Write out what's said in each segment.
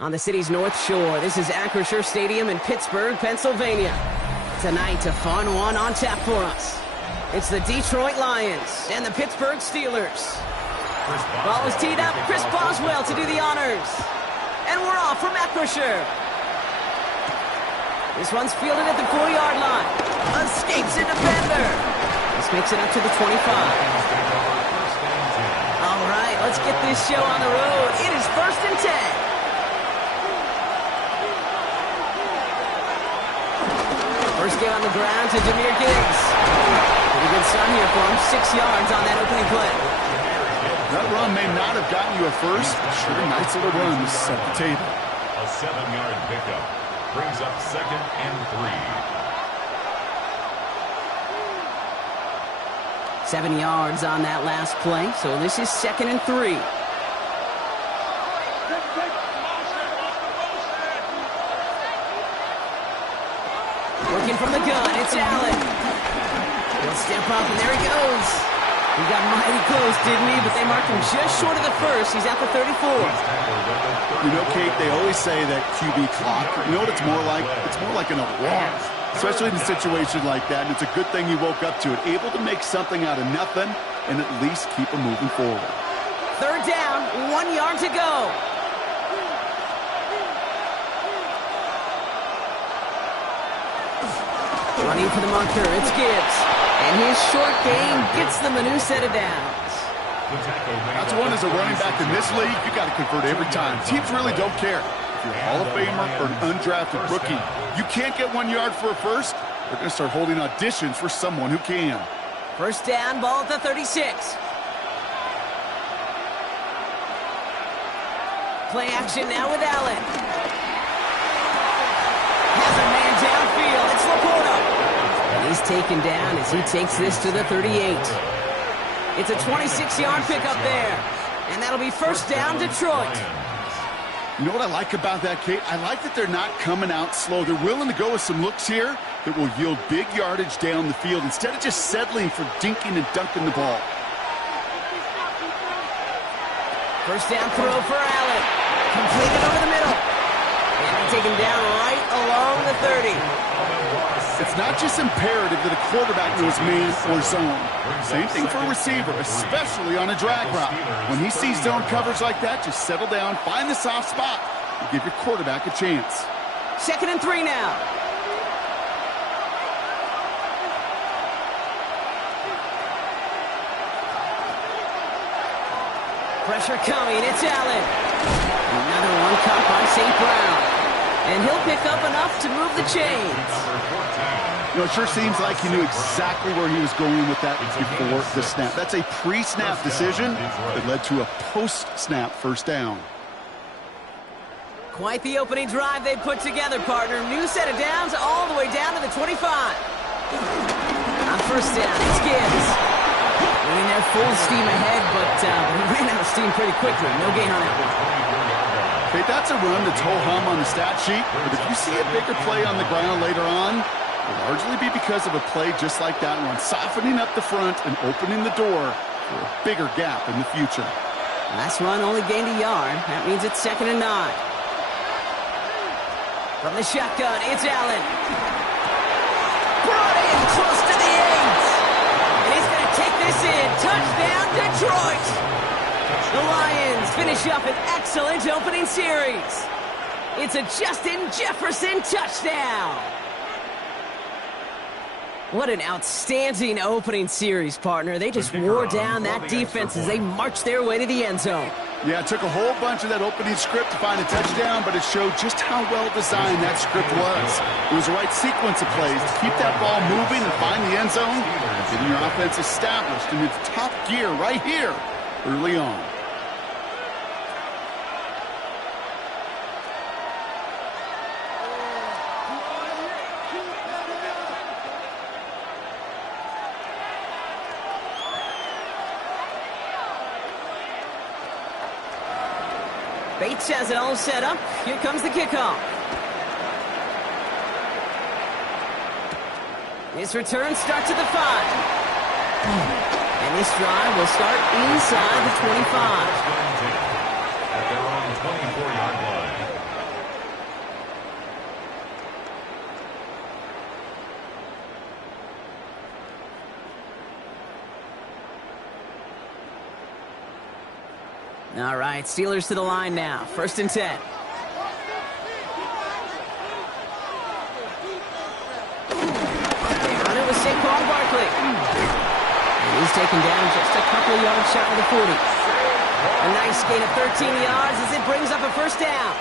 On the city's North Shore, this is Acrisure Stadium in Pittsburgh, Pennsylvania. Tonight, a fun one on tap for us. It's the Detroit Lions and the Pittsburgh Steelers. Ball is teed up, Chris Boswell to do the honors. And we're off from Acrisure. This one's fielded at the 4-yard line. Escapes a defender. This makes it up to the 25. All right, let's get this show on the road. It is 1st and 10. First game on the ground to Jahmyr Gibbs. Pretty good start here for him. 6 yards on that opening play. That run may not have gotten you a first. Sure, nice little run to set the table. A 7-yard pickup brings up 2nd and 3. 7 yards on that last play, so this is 2nd and 3. Working from the gun, it's Allen. He'll step up, and there he goes. He got mighty close, didn't he? But they marked him just short of the first. He's at the 34. You know, Kate, they always say that QB clock. You know what it's more like? It's more like an alarm, especially in a situation like that. And it's a good thing he woke up to it, able to make something out of nothing and at least keep him moving forward. 3rd down, 1 yard to go. Running for the marker, it's Gibbs. And his short game gets them a new set of downs. That's one as a running back in this league, you got to convert every time. Teams really don't care. If you're a Hall of Famer or an undrafted rookie, you can't get 1 yard for a first, they're going to start holding auditions for someone who can. 1st down, ball at the 36. Play action now with Allen. Has a man downfield. It's Laporta. And he's taken down as he takes this to the 38. It's a 26-yard pickup there. And that'll be 1st down, Detroit. You know what I like about that, Kate? I like that they're not coming out slow. They're willing to go with some looks here that will yield big yardage down the field instead of just settling for dinking and dunking the ball. 1st down throw for Allen. Completed over the middle. And they take him down right along the 30. It's not just imperative that a quarterback knows man or zone. Same thing for a receiver, especially on a drag route. When he sees zone coverage like that, just settle down, find the soft spot, and give your quarterback a chance. 2nd and 3 now. Pressure coming, it's Allen. Another one caught by St. Brown. And he'll pick up enough to move the chains. You know, it sure seems like he knew exactly where he was going with that before the snap. That's a pre-snap decision that led to a post-snap 1st down. Quite the opening drive they put together, partner. New set of downs all the way down to the 25. On 1st down, it's Gibbs. Running there full steam ahead, but he ran out of steam pretty quickly. No gain on that one. Okay, that's a run that's ho-hum on the stat sheet, but if you see a bigger play on the ground later on, it'll largely be because of a play just like that one, softening up the front and opening the door for a bigger gap in the future. Last run only gained a yard. That means it's 2nd and 9. From the shotgun, it's Allen. Brought in close to the 8. And he's going to take this in. Touchdown, Detroit. The Lions finish up an excellent opening series. It's a Justin Jefferson touchdown. What an outstanding opening series, partner. They just wore down that defense as they marched their way to the end zone. Yeah, it took a whole bunch of that opening script to find a touchdown, but it showed just how well designed that script was. It was the right sequence of plays to keep that ball moving and find the end zone, getting your offense established in its top gear right here early on. Bates has it all set up. Here comes the kickoff. This return starts at the 5. And this drive will start inside the 25. At their own 24-yard line. All right, Steelers to the line now. 1st and 10. On it with Saquon Barkley. And he's taken down just a couple of yards shy of the 40. A nice gain of 13 yards as it brings up a 1st down.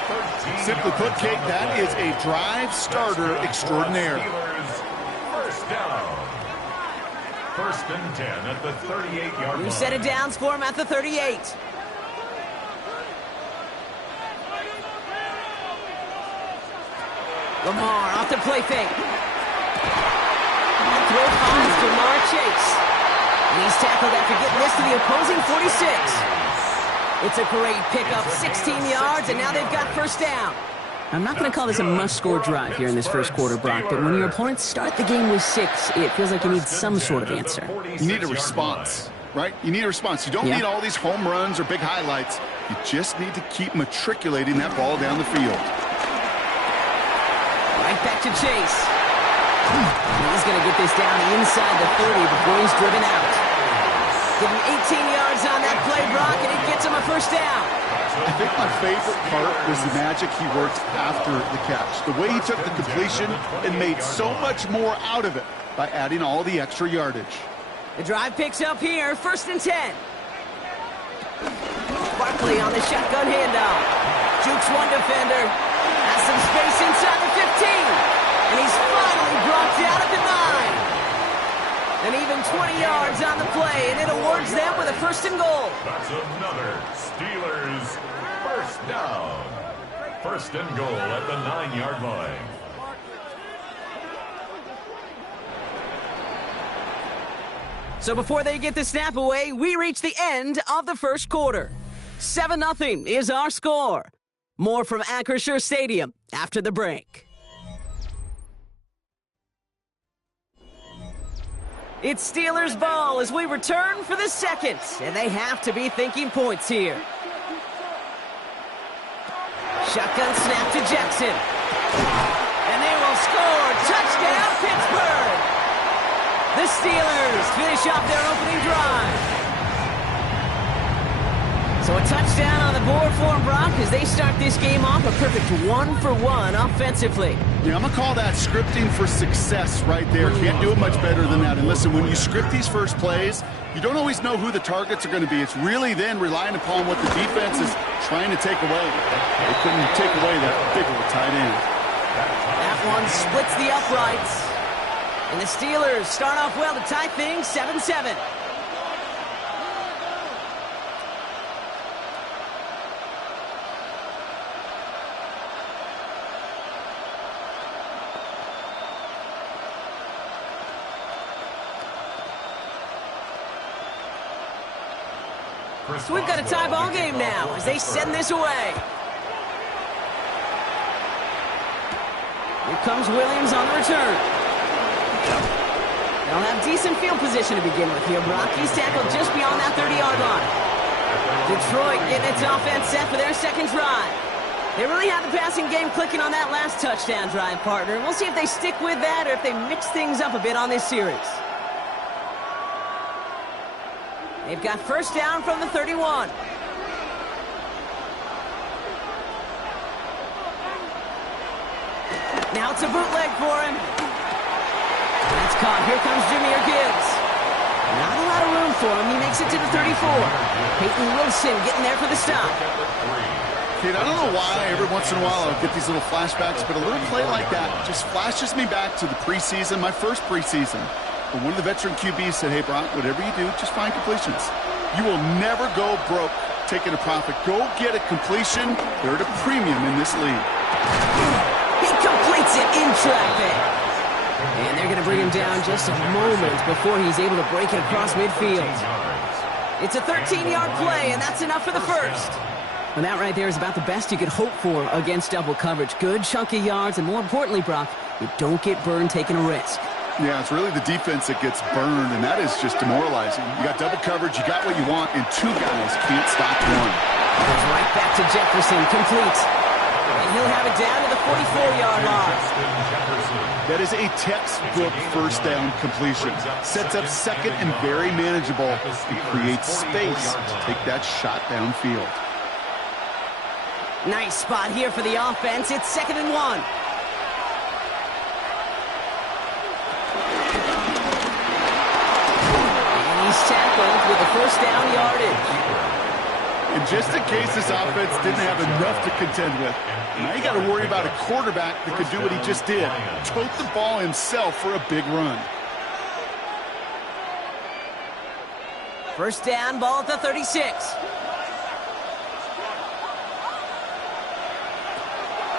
Simply put, Kate, that is a drive starter extraordinaire. 1st down. 1st and 10 at the 38-yard line. New set of downs for him at the 38. Lamar off the play fake. Throw finds Jamar Chase. And he's tackled after getting this to the opposing 46. It's a great pickup, 16 yards, and now they've got 1st down. I'm not going to call this a must-score drive here in this 1st quarter, Brock, but when your opponents start the game with 6, it feels like you need some sort of answer. You need a response, right? You need a response. You don't need all these home runs or big highlights. You just need to keep matriculating that ball down the field. Right back to Chase. He's going to get this down inside the 30 before he's driven out. Give him 18 yards on that play, Brock, and it gets him a 1st down. I think my favorite part was the magic he worked after the catch. The way he took the completion and made so much more out of it by adding all the extra yardage. The drive picks up here, 1st and 10. Barkley on the shotgun handoff. Jukes one defender. Has some space inside the 15. And he's finally brought down at the 9. And even 20 yards on the play, and it awards them with a 1st and goal. That's another Steelers 1st down. 1st and goal at the 9-yard line. So before they get the snap away, we reach the end of the 1st quarter. 7-0 is our score. More from Acrisure Stadium after the break. It's Steelers ball as we return for the 2nd, and they have to be thinking points here. Shotgun snap to Jackson. And they will score. Touchdown, Pittsburgh! The Steelers finish off their opening drive. So a touchdown on the board for them, Brock, as they start this game off a perfect 1-for-1 offensively. Yeah, I'm going to call that scripting for success right there. Can't do it much better than that. And listen, when you script these first plays, you don't always know who the targets are going to be. It's really then relying upon what the defense is trying to take away. They couldn't take away that big old tight end. That one splits the uprights. And the Steelers start off well to tie things 7-7. So we've got a tie ball game now as they send this away. Here comes Williams on the return. They'll have decent field position to begin with here. Brock, he's tackled just beyond that 30-yard line. Detroit getting its offense set for their 2nd drive. They really have the passing game clicking on that last touchdown drive, partner. We'll see if they stick with that or if they mix things up a bit on this series. They've got 1st down from the 31. Now it's a bootleg for him. That's caught. Here comes Jahmyr Gibbs. Not a lot of room for him. He makes it to the 34. Peyton Wilson getting there for the stop. Kid, I don't know why every once in a while I'll get these little flashbacks, but a little play like that just flashes me back to the preseason, my first preseason. When one of the veteran QBs said, hey, Brock, whatever you do, just find completions. You will never go broke taking a profit. Go get a completion. They're at a premium in this league. He completes it in traffic. And they're going to bring him down just a moment before he's able to break it across midfield. It's a 13-yard play, and that's enough for the 1st. Well, that right there is about the best you could hope for against double coverage. Good chunky yards, and more importantly, Brock, you don't get burned taking a risk. Yeah, it's really the defense that gets burned, and that is just demoralizing. You got double coverage, you got what you want, and 2 guys can't stop one. Goes right back to Jefferson, complete. And he'll have it down to the 44-yard line. That is a textbook 1st down completion. Sets up 2nd and very manageable. It creates space to take that shot downfield. Nice spot here for the offense. It's 2nd and 1. And he's tackled with the first down yardage. And just in case this offense didn't have enough to contend with, now you got to worry about a quarterback that could do what he just did. Tote the ball himself for a big run. First down, ball at the 36.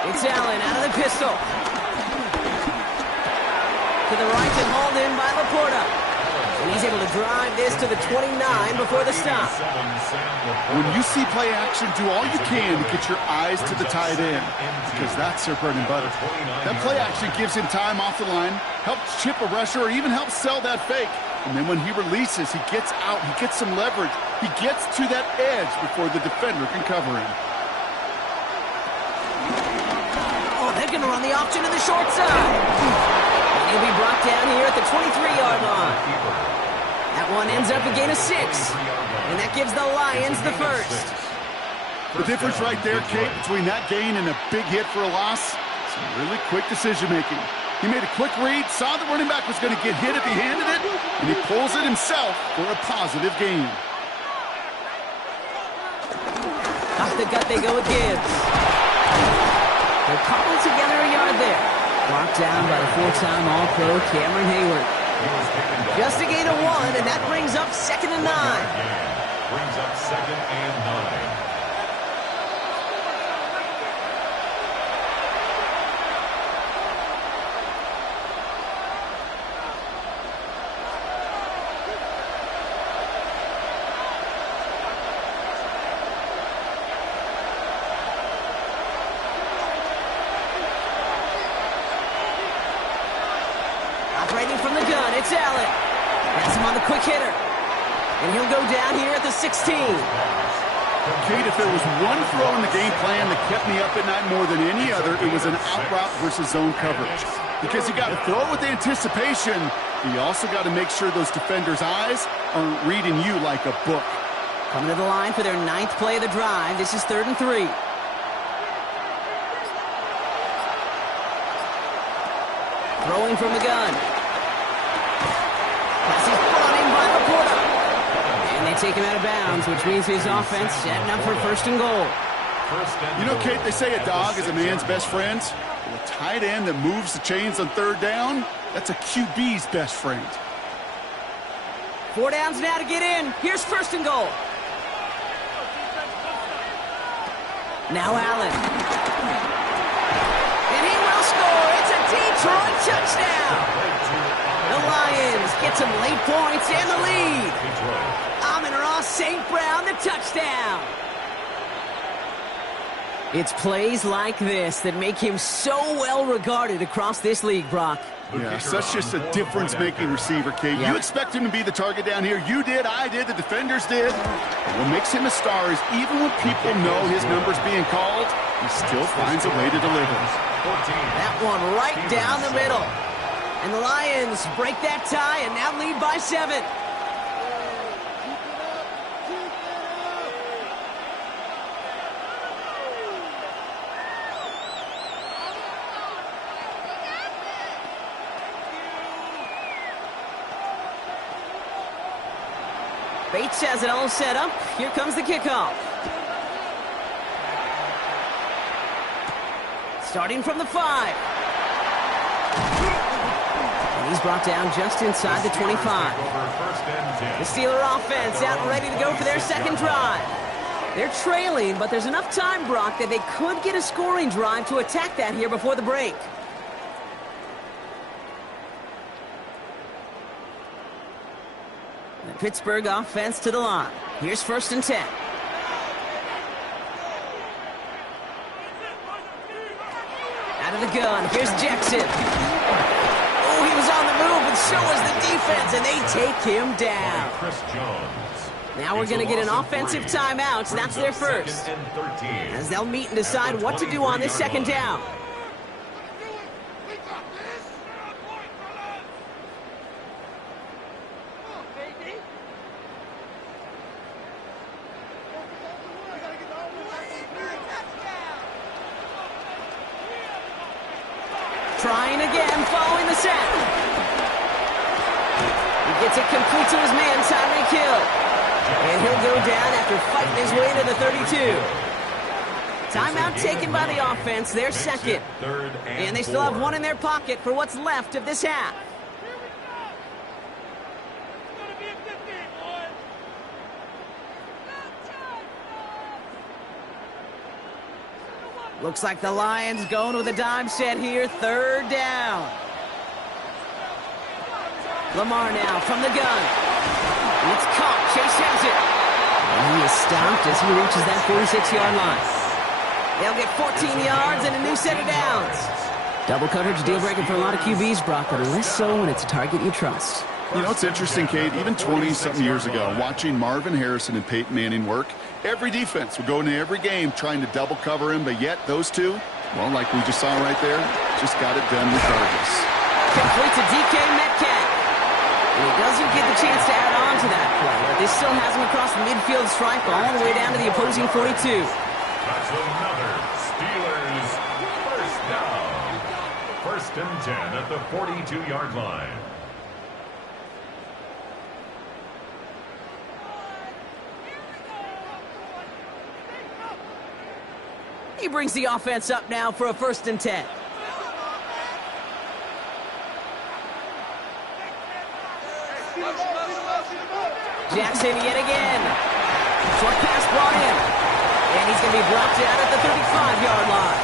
It's Allen out of the pistol. To the right and hauled in by Laporta. And he's able to drive this to the 29 before the stop. When you see play action, do all you can to get your eyes to the tight end, because that's their bread and butter. That play action gives him time off the line, helps chip a rusher, or even helps sell that fake. And then when he releases, he gets out, he gets some leverage. He gets to that edge before the defender can cover him. They're going to run the option to the short side. And he'll be brought down here at the 23-yard line. That one ends up a gain of 6. And that gives the Lions the first. The difference right there, Kate, between that gain and a big hit for a loss, some really quick decision-making. He made a quick read, saw the running back was going to get hit if he handed it, and he pulls it himself for a positive gain. Off the gut they go with Gibbs. They're calling together a yard there. Brought down by the 4-time All-Pro Cameron Hayward. Just a gain of 1, and that brings up 2nd and 9. Brings up 2nd and 9. Operating from the gun, it's Allen. That's him on the quick hitter. And he'll go down here at the 16. Kate, if there was one throw in the game plan that kept me up at night more than any other, it was an out route versus zone coverage. Because you got to throw it with anticipation, but you also got to make sure those defenders' eyes aren't reading you like a book. Coming to the line for their 9th play of the drive. This is 3rd and 3. Throwing from the gun. Pass is brought in by Laporta. And they take him out of bounds, which means his offense setting up for 1st and goal. You know, Kate, they say a dog is a man's best friend. Well, a tight end that moves the chains on 3rd down, that's a QB's best friend. 4 downs now to get in. Here's 1st and goal. Now Allen. And he will score. It's a Detroit touchdown. The Lions get some late points and the lead. Amon-Ra St. Brown, the touchdown. It's plays like this that make him so well regarded across this league, Brock. Yeah, such just a difference-making receiver, Kate. Yep. You expect him to be the target down here. You did, I did, the defenders did. What makes him a star is even when people know his number's being called, he still finds a way to deliver. That one right down the middle. And the Lions break that tie and now lead by 7. Bates has it all set up. Here comes the kickoff. Starting from the 5. And he's brought down just inside the 25. The Steeler offense out and ready to go for their 2nd drive. They're trailing, but there's enough time, Brock, that they could get a scoring drive to attack that here before the break. The Pittsburgh offense to the line. Here's 1st and 10. Out of the gun, here's Jackson. Oh, he was on the move, but so was the defense, and they take him down. Chris Jones. Now we're going to get an offensive timeout, so that's their first. As they'll meet and decide what to do on this 2nd down. trying again following the sack. He gets it complete to his man, Tyreek Hill. And he'll go down after fighting his way to the 32. Timeout taken by the offense, their second. And they still have one in their pocket for what's left of this half. Looks like the Lions going with a dime set here, third down. Lamar now from the gun. It's caught, Chase has it. And he is stopped as he reaches that 46-yard line. They'll get 14 yards and a new set of downs. Double coverage deal breaker for a lot of QBs, Brock, but less so when it's a target you trust. You know, it's interesting, Kate, even 20-something years ago, watching Marvin Harrison and Peyton Manning work, every defense would go into every game trying to double cover him, but yet those two, well, like we just saw right there, just got it done regardless. Complete to DK Metcalf. And he doesn't get the chance to add on to that play, but this still has him across the midfield stripe all the way down to the opposing 42. That's another Steelers first down. First and 10 at the 42-yard line. He brings the offense up now for a first and 10. Jackson yet again. Short pass brought in. And he's going to be brought down at the 35-yard line.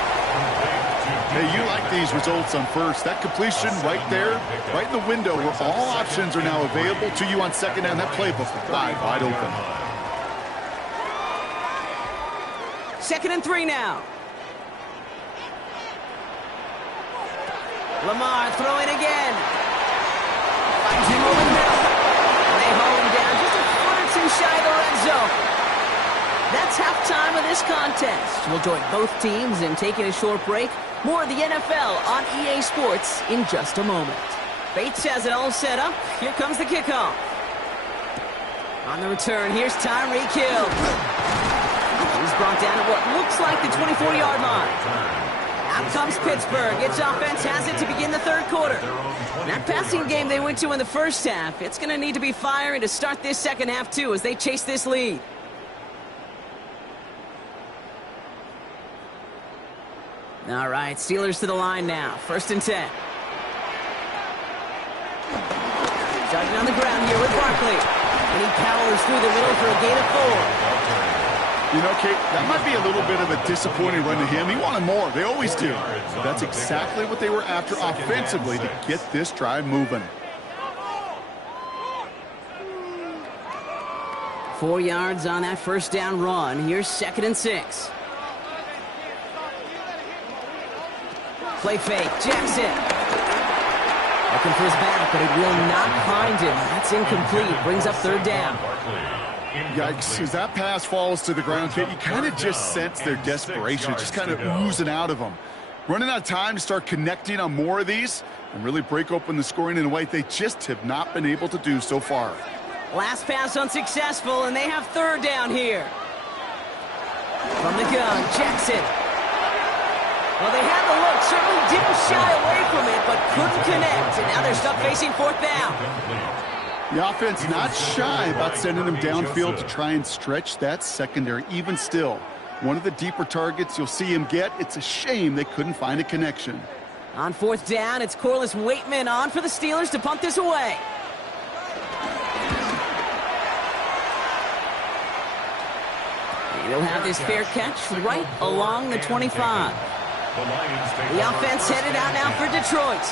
Hey, you like these results on first. That completion right there, right in the window where all options are now available to you on second down. That playbook wide open. Second and 3 now. Lamar throwing again. Finds him over the middle. And they haul him down just a foot or two shy of the red zone. That's halftime of this contest. We'll join both teams in taking a short break. More of the NFL on EA Sports in just a moment. Bates has it all set up. Here comes the kickoff. On the return, here's Tyreek Hill. He's brought down at what looks like the 24-yard line. Out comes Pittsburgh. Its offense has it to begin the third quarter. That passing game they went to in the first half, it's going to need to be firing to start this second half, too, as they chase this lead. All right, Steelers to the line now. First and 10. Starting on the ground here with Barkley. And he powers through the middle for a gain of 4. You know, Kate, that might be a little bit of a disappointing run to him. He wanted more. They always do. But that's exactly what they were after offensively to get this drive moving. 4 yards on that first down run. Here's second and 6. Play fake. Jackson. Looking for his back, but it will not find him. That's incomplete. Brings up third down. Yikes. As that pass falls to the ground, Kate, you kind of just sense their desperation, just kind of oozing out of them. Running out of time to start connecting on more of these and really break open the scoring in a way they just have not been able to do so far. Last pass unsuccessful, and they have third down here. From the gun, Jackson. Well, they had the look, certainly didn't shy away from it, but couldn't connect. And now they're stuck facing fourth down. The offense not shy about sending them downfield to try and stretch that secondary. Even still, one of the deeper targets you'll see him get. It's a shame they couldn't find a connection. On fourth down, it's Corliss Waitman on for the Steelers to punt this away. He'll have this fair catch right along the 25. The offense headed out now for Detroit.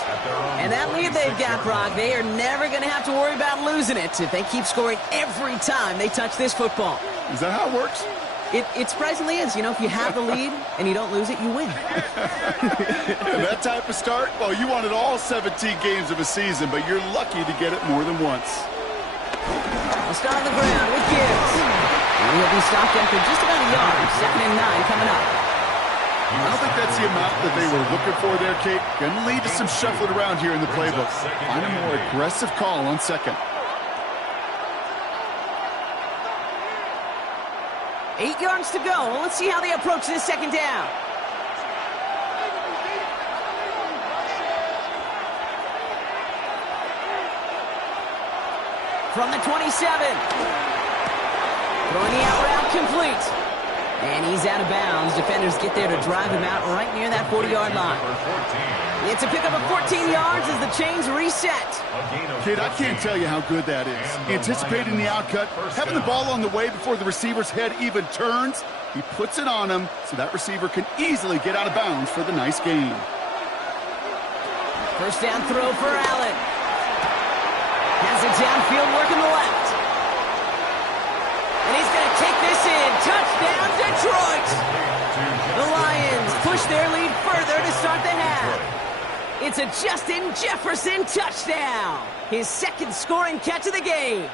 And that lead they've got, Brock, they are never going to have to worry about losing it if they keep scoring every time they touch this football. Is that how it works? It surprisingly is. You know, if you have the lead and you don't lose it, you win. And that type of start, well, you wanted all 17 games of a season, but you're lucky to get it more than once. We'll start on the ground with Gibbs. And he'll be stopped after just about a yard. Second and 9 coming up. I don't think that's the amount that they were looking for there, Kate. Going to lead to some shuffling around here in the playbook. Find a more aggressive call on second. 8 yards to go. Let's see how they approach this second down. from the 27. Throwing the out route complete. And he's out of bounds. Defenders get there to drive him out right near that 40-yard line. It's a pickup of 14 yards as the chains reset. Kid, I can't tell you how good that is. Anticipating the outcut, having the ball on the way before the receiver's head even turns. He puts it on him so that receiver can easily get out of bounds for the nice gain. First down throw for Allen. Has it downfield, working the left. And he's going to take this in. Touchdown, Detroit! The Lions push their lead further to start the half. It's a Justin Jefferson touchdown. His second scoring catch of the game.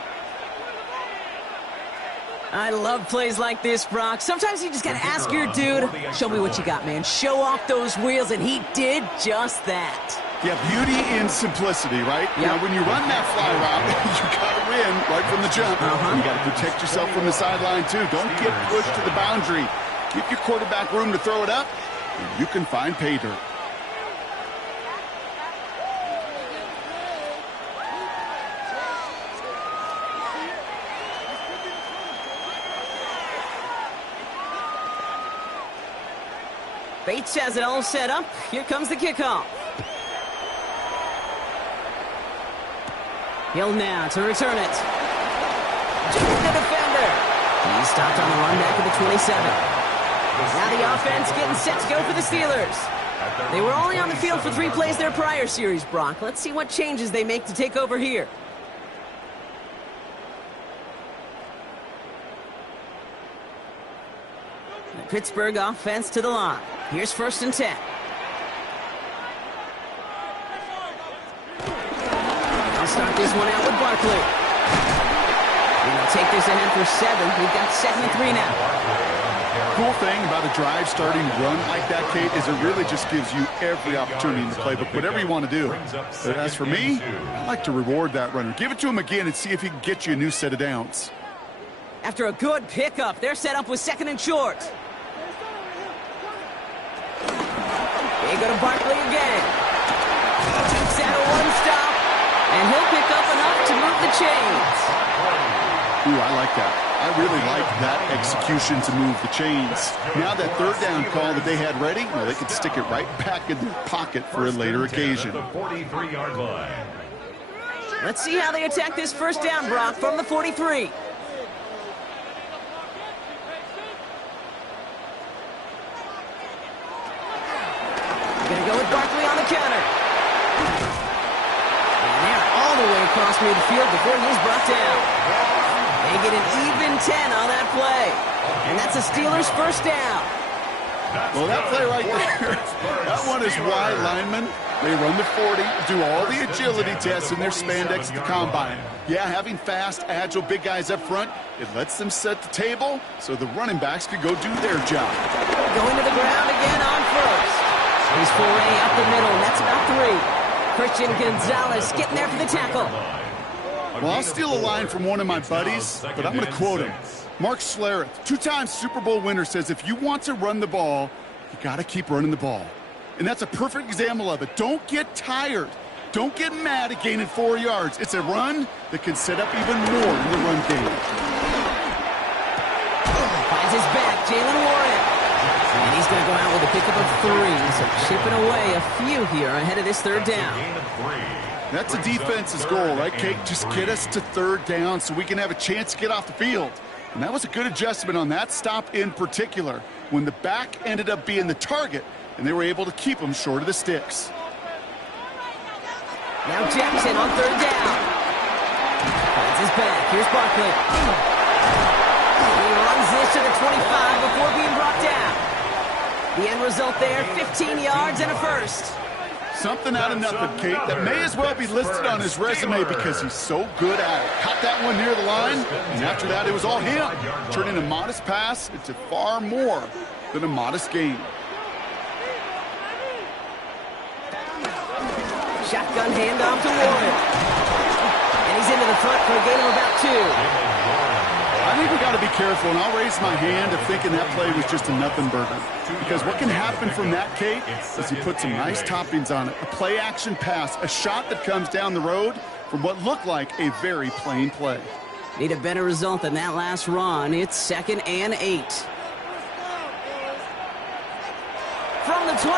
I love plays like this, Brock. Sometimes you just got to ask your dude, show me what you got, man. Show off those wheels, and he did just that. Yeah, beauty in simplicity, right? Yep. Now, when you run that fly route, you got to win right from the jump. You got to protect yourself from the sideline, too. Don't get pushed to the boundary. Give your quarterback room to throw it up, and you can find pay dirt. Bates has it all set up. Here comes the kickoff. Hill now to return it. Just the defender. He's stopped on the run back at the 27. Now the offense getting set to go for the Steelers. They were only on the field for 3 plays their prior series, Brock. Let's see what changes they make to take over here. The Pittsburgh offense to the line. Here's 1st and 10. I'll start this one out with Barkley. And they'll take this ahead for 7. We've got 2nd and 3 now. Cool thing about a drive starting run like that, Kate, is it really just gives you every opportunity in the playbook, whatever you want to do. But as for me, I like to reward that runner. Give it to him again and see if he can get you a new set of downs. After a good pickup, they're set up with 2nd and short. They go to Barkley again. Takes out a 1-stop, and he'll pick up enough to move the chains. Ooh, I like that. I really like that execution to move the chains. Now that 3rd down call that they had ready, well, they could stick it right back in their pocket for a later occasion. The 43-yard line. Let's see how they attack this 1st down, Brock, from the 43. Gonna go with Barkley on the counter. And they're all the way across midfield before he's brought down. They get an even 10 on that play. And that's a Steelers 1st down. Well, that play right there, that one is wide linemen. They run the 40, do all the agility tests in their spandex at the combine. Yeah, having fast, agile, big guys up front, it lets them set the table so the running backs could go do their job. Going to the ground again on 1st. He's foray up the middle, and that's about 3. Christian Gonzalez getting there for the tackle. Well, I'll steal a line from one of my buddies, but I'm going to quote him. Mark Schlereth, 2-time Super Bowl winner, says if you want to run the ball, you got to keep running the ball. And that's a perfect example of it. Don't get tired. Don't get mad at gaining 4 yards. It's a run that can set up even more in the run game. Finds his back, Jaylen Warren. And he's going to go out with a pickup of 3. So chipping away a few here ahead of this 3rd down. That's a defense's goal, right, Kate? Just get us to 3rd down so we can have a chance to get off the field. And that was a good adjustment on that stop in particular, when the back ended up being the target, and they were able to keep him short of the sticks. Now Jackson on 3rd down. Finds his back. Here's Barkley. He runs this to the 25 before being brought down. The end result there, 15 yards and a 1st. Something out of nothing, Kate, that may as well be listed on his resume because he's so good at it. Caught that one near the line, and after that, it was all him. Turning a modest pass into far more than a modest gain. Shotgun handoff to Warren. And he's into the front for a gain of about 2. I think we got to be careful, and I'll raise my hand of thinking that play was just a nothing burger. Because what can happen from that, Kate, is he put some nice toppings on it. A play-action pass, a shot that comes down the road for from what looked like a very plain play. Need a better result than that last run. It's 2nd and 8. From the 23.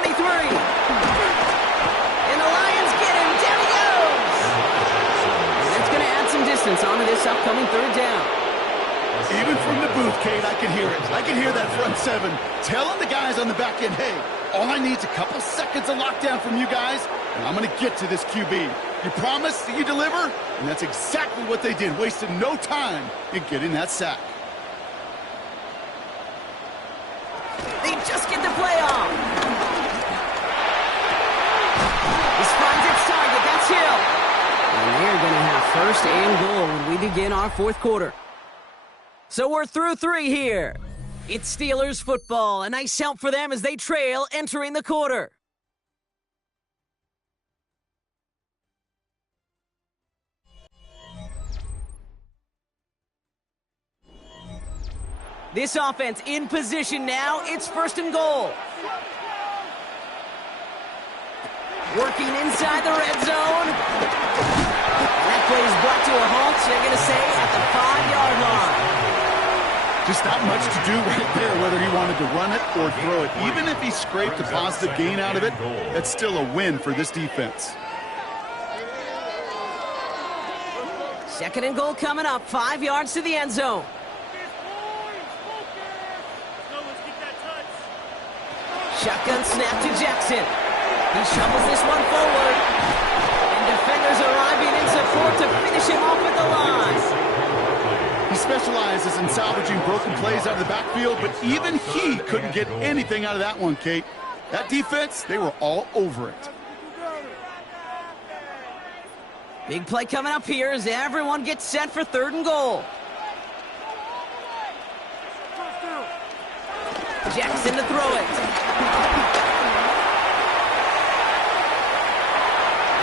And the Lions get him. Down he goes. And that's going to add some distance onto this upcoming 3rd down. Even from the booth, Kate, I can hear it. I can hear that front 7 telling the guys on the back end, hey, all I need is a couple seconds of lockdown from you guys, and I'm going to get to this QB. You promise that you deliver? And that's exactly what they did, wasted no time in getting that sack. They just get the play off. This finds its target. That's Hill. And they're going to have 1st and goal when we begin our 4th quarter. So we're through 3 here. It's Steelers football. A nice help for them as they trail entering the quarter. This offense in position now. It's 1st and goal. Working inside the red zone. And that play is brought to a halt, they're going to say, at the 5-yard line. Just not much to do right there, whether he wanted to run it or throw it. Even if he scraped a positive gain out of it, that's still a win for this defense. 2nd and goal coming up, 5 yards to the end zone. Shotgun snap to Jackson. He shovels this one forward. And defenders arriving in support to finish him off at the line. He specializes in salvaging broken plays out of the backfield, but even he couldn't get anything out of that one, Kate. That defense, they were all over it. Big play coming up here as everyone gets set for 3rd and goal. Jackson to throw it.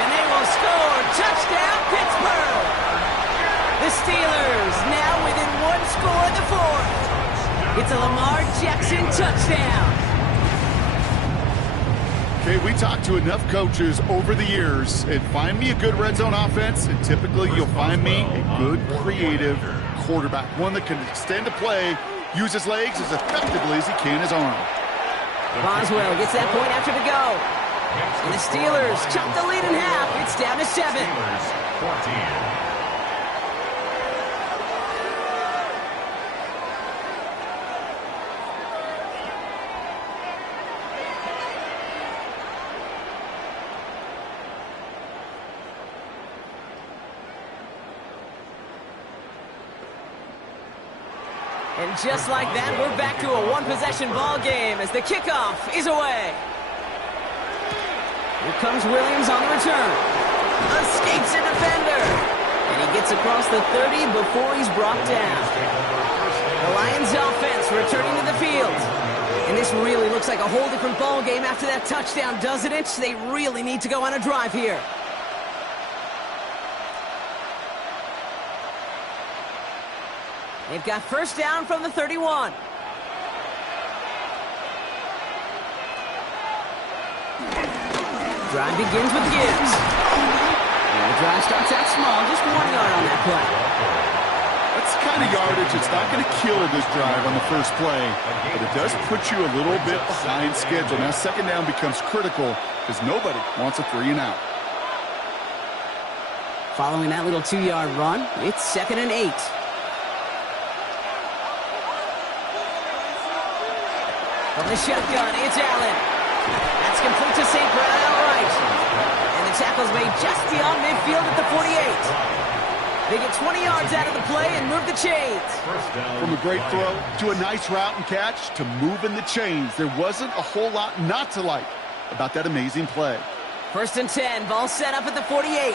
And they will score. Touchdown, Pittsburgh. The Steelers now within 1 score in the 4th. It's a Lamar Jackson touchdown. Okay, we talked to enough coaches over the years, and find me a good red zone offense, and typically you'll find me a good, creative quarterback, one that can extend a play, use his legs as effectively as he can his arm. Boswell gets that point after to go. And the Steelers chop the lead in half. It's down to 7. Steelers 14. And just like that, we're back to a one-possession ball game as the kickoff is away. Here comes Williams on the return. Escapes a defender. And he gets across the 30 before he's brought down. The Lions offense returning to the field. And this really looks like a whole different ball game after that touchdown, doesn't it? They really need to go on a drive here. They've got 1st down from the 31. Drive begins with Gibbs. And the drive starts out small, just 1 yard on that play. That's the kind of yardage that's not going to kill this drive on the first play, but it does put you a little bit behind schedule. Now 2nd down becomes critical because nobody wants a 3 and out. Following that little 2-yard run, it's 2nd and 8. From the shotgun, it's Allen. That's complete to St. Brown outright. And the tackle's made just beyond midfield at the 48. They get 20 yards out of the play and move the chains. From a great throw to a nice route and catch to moving the chains, there wasn't a whole lot not to like about that amazing play. 1st and 10, ball set up at the 48.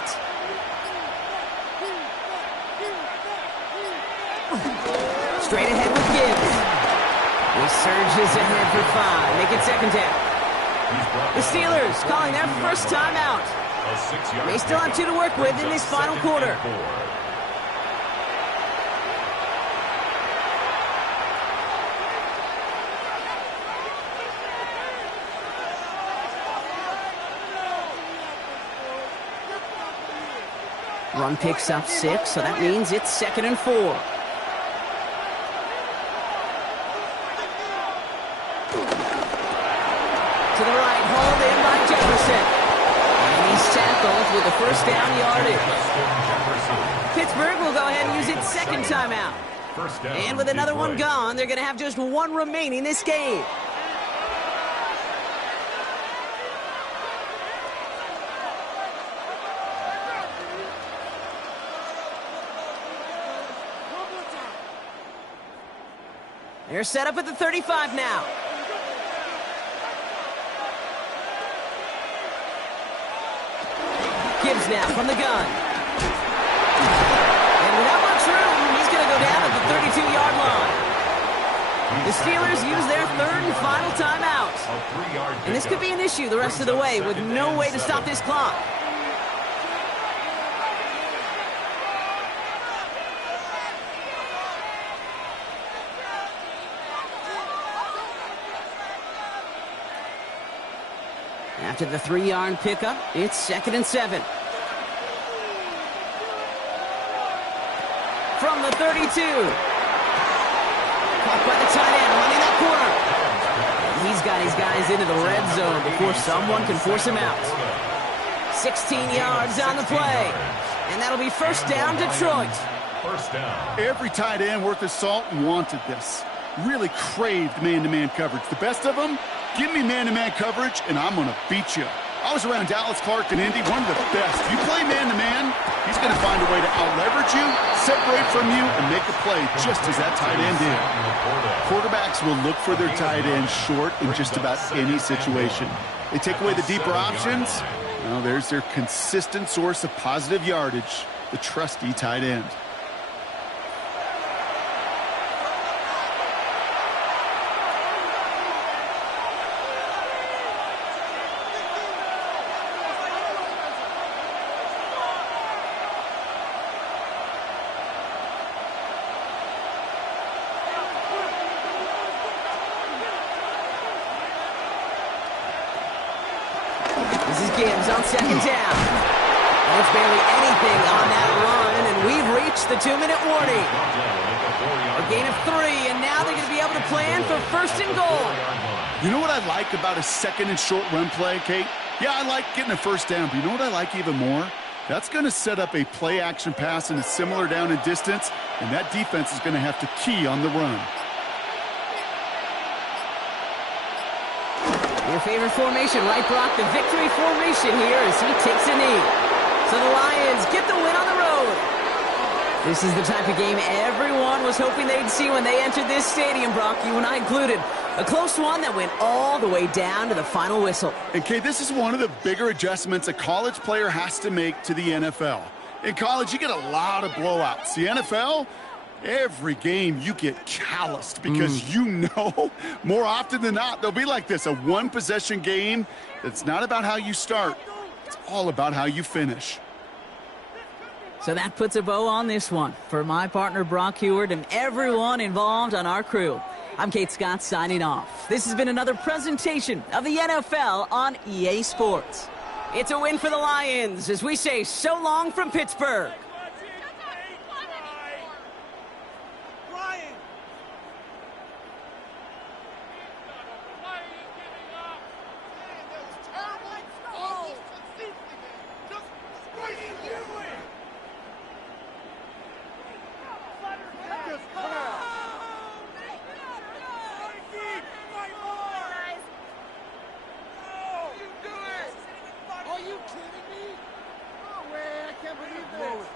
Straight ahead with Gibbs. He surges ahead for 5. Make it 2nd down. The Steelers calling their first timeout. They still have 2 to work with in this final quarter. Run picks up 6, so that means it's 2nd and 4. To the right, hauled in by Jefferson. And he's tackled with the first down yardage. Pittsburgh will go ahead and use its 2nd timeout. And with another one gone, they're going to have just one remaining this game. They're set up at the 35 now. Gibbs now from the gun. And without much room, he's going to go down at the 32-yard line. The Steelers use their 3rd and final timeout. And this could be an issue the rest of the way with no way to stop this clock. After the 3-yard pickup, it's 2nd and 7. From the 32. Caught by the tight end, running that corner. He's got his guys into the red zone before someone can force him out. 16 yards on the play. And that'll be first down, Detroit. First down. Every tight end worth his salt wanted this. Really craved man-to-man coverage. The best of them, give me man-to-man coverage, and I'm going to beat you. I was around Dallas Clark and Indy, one of the best. You play man-to-man, he's going to find a way to out-leverage you, separate from you, and make a play just as that tight end did. Quarterbacks will look for their tight end short in just about any situation. They take away the deeper options. Well, there's their consistent source of positive yardage, the trusty tight end. This is Gibbs on 2nd down. It's barely anything on that run, and we've reached the 2-minute warning. A gain of 3, and now they're going to be able to plan for 1st and goal. You know what I like about a 2nd and short run play, Kate? Yeah, I like getting a first down, but you know what I like even more? That's going to set up a play-action pass in a similar down and distance, and that defense is going to have to key on the run. Your favorite formation, right, Brock? The victory formation here as he takes a knee. So the Lions get the win on the road. This is the type of game everyone was hoping they'd see when they entered this stadium, Brock, you and I included. A close one that went all the way down to the final whistle. And, Kate, this is one of the bigger adjustments a college player has to make to the NFL. In college, you get a lot of blowouts. The NFL, every game you get calloused because you know more often than not they'll be like this, a one-possession game. It's not about how you start. It's all about how you finish. So that puts a bow on this one. For my partner, Brock Huard, and everyone involved on our crew, I'm Kate Scott signing off. This has been another presentation of the NFL on EA Sports. It's a win for the Lions as we say so long from Pittsburgh. Are you kidding me? No way, I can't believe this.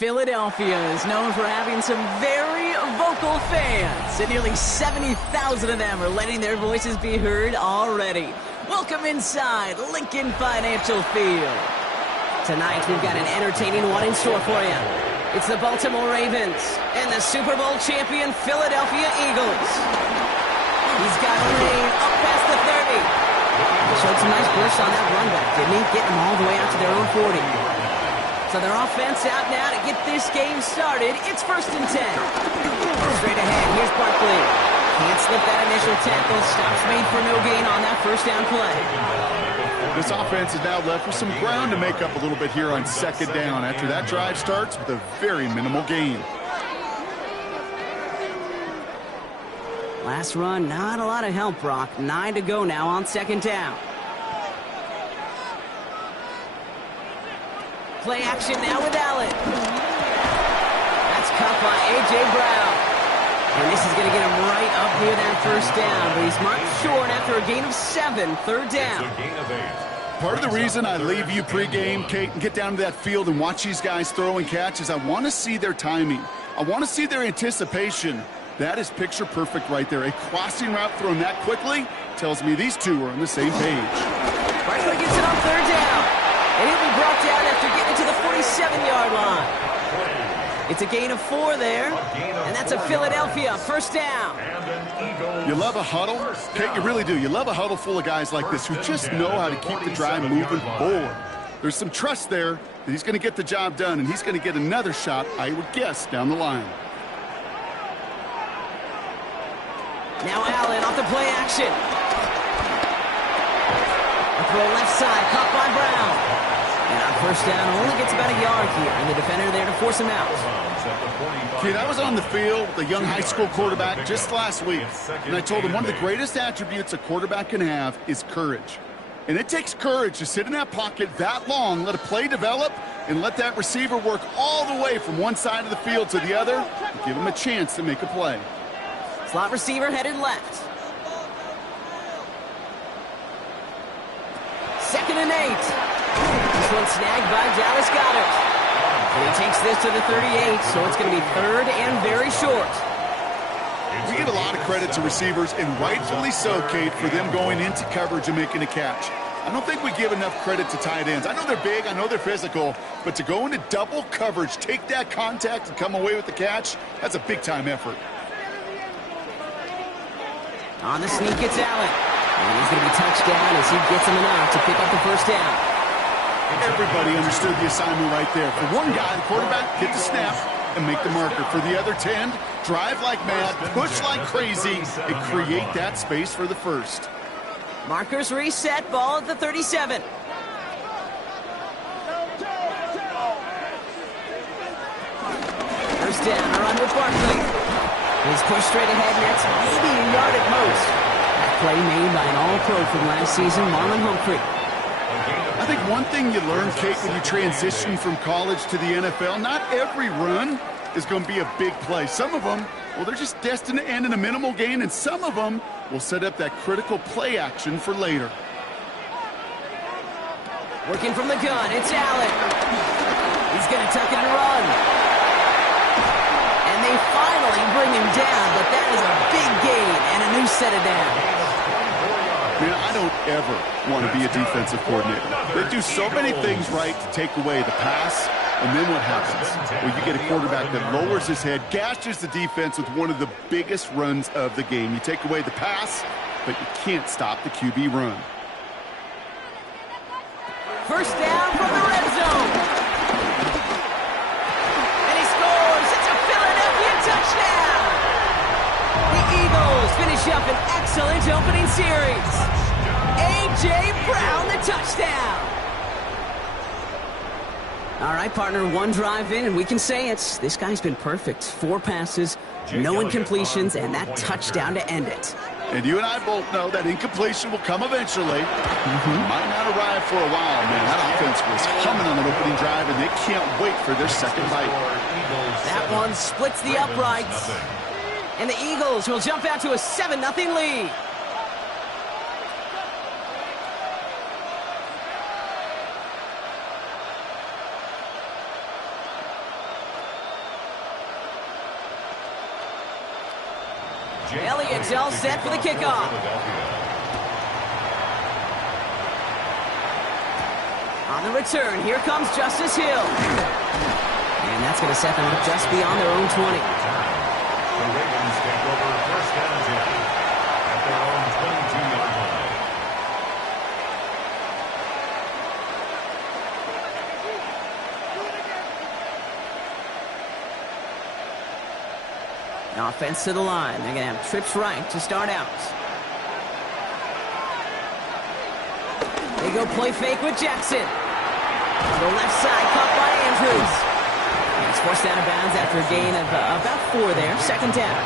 Philadelphia is known for having some very vocal fans, and nearly 70,000 of them are letting their voices be heard already. Welcome inside Lincoln Financial Field. Tonight, we've got an entertaining one in store for you. It's the Baltimore Ravens and the Super Bowl champion Philadelphia Eagles. He's got a lead up past the 30. He showed some nice bursts on that run back, didn't he? Getting them all the way out to their own 40. So their offense out now to get this game started. It's 1st and 10. Straight ahead, here's Barkley. Can't slip that initial tackle. Stops made for no gain on that first down play. This offense is now left with some ground to make up a little bit here on 2nd down after that drive starts with a very minimal gain. Last run, not a lot of help, Brock. 9 to go now on 2nd down. Play action now with Allen. That's caught by A.J. Brown. And this is going to get him right up near that first down. But he's marked short after a gain of 7, third down. It's a gain of 8. Part of the reason I leave you pregame, Kate, and get down to that field and watch these guys throw and catch is I want to see their timing. I want to see their anticipation. That is picture perfect right there. A crossing route thrown that quickly tells me these two are on the same page. Barkley gets it on third down. And he'll be brought down after getting to the 47-yard line. It's a gain of 4 there. And that's a Philadelphia first down. You love a huddle? Kate, you really do. You love a huddle full of guys like this who just know how to keep the drive moving forward. There's some trust there that he's going to get the job done, and he's going to get another shot, I would guess, down the line. Now Allen off the play action. A throw left side, caught by Brown. And on first down, only gets about a yard here, and the defender there to force him out. Kid, I was on the field with a young high school quarterback just last week, and I told him one of the greatest attributes a quarterback can have is courage. And it takes courage to sit in that pocket that long, let a play develop, and let that receiver work all the way from one side of the field to the other, and give him a chance to make a play. Slot receiver headed left. 2nd and 8. This one snagged by Dallas Goedert. And he takes this to the 38, so it's going to be 3rd and very short. We give a lot of credit to receivers, and rightfully so, Kate, for them going into coverage and making a catch. I don't think we give enough credit to tight ends. I know they're big, I know they're physical, but to go into double coverage, take that contact, and come away with the catch, that's a big-time effort. On the sneak, it's Allen. And he's going to be touched down as he gets him enough to pick up the first down. Everybody understood the assignment right there. For one guy, the quarterback, get the snap and make the marker. For the other 10, drive like mad, push like crazy, and create that space for the first. Markers reset, ball at the 37. First down, a run with Barkley. He's pushed straight ahead, and that's maybe a yard at most. That play made by an all-pro from last season, Marlon Humphrey. I think one thing you learn, Kate, when you transition from college to the NFL, not every run is going to be a big play. Some of them, well, they're just destined to end in a minimal gain, and some of them will set up that critical play action for later. Working from the gun, it's Allen. He's going to tuck it and run. And they finally bring him down, but that is a big gain and a new set of downs. Man, I don't ever want to be a defensive coordinator. They do so many things right to take away the pass, and then what happens? Well, you get a quarterback that lowers his head, gashes the defense with one of the biggest runs of the game. You take away the pass, but you can't stop the QB run. First down from the red zone. And he scores. It's a Philadelphia touchdown. The Eagles finish up an excellent opening series. A.J. Brown, the touchdown. All right, partner, one drive in, and we can say it's this guy's been perfect. 4 passes, no incompletions, and that touchdown to end it. And you and I both know that incompletion will come eventually. Might not arrive for a while, man. That offense was humming on that opening drive, and they can't wait for their second bite. That one splits the uprights. And the Eagles will jump out to a 7-0 lead. Elliott's all set for the kickoff. On the return, here comes Justice Hill. And that's going to set them up just beyond their own 20. The Ravens take over first and 10 at their own 22-yard line. Offense to the line. They're going to have trips right to start out. They go play fake with Jackson. To the left side, caught by Andrews. He's forced out of bounds after a gain of about 4 there. Second down.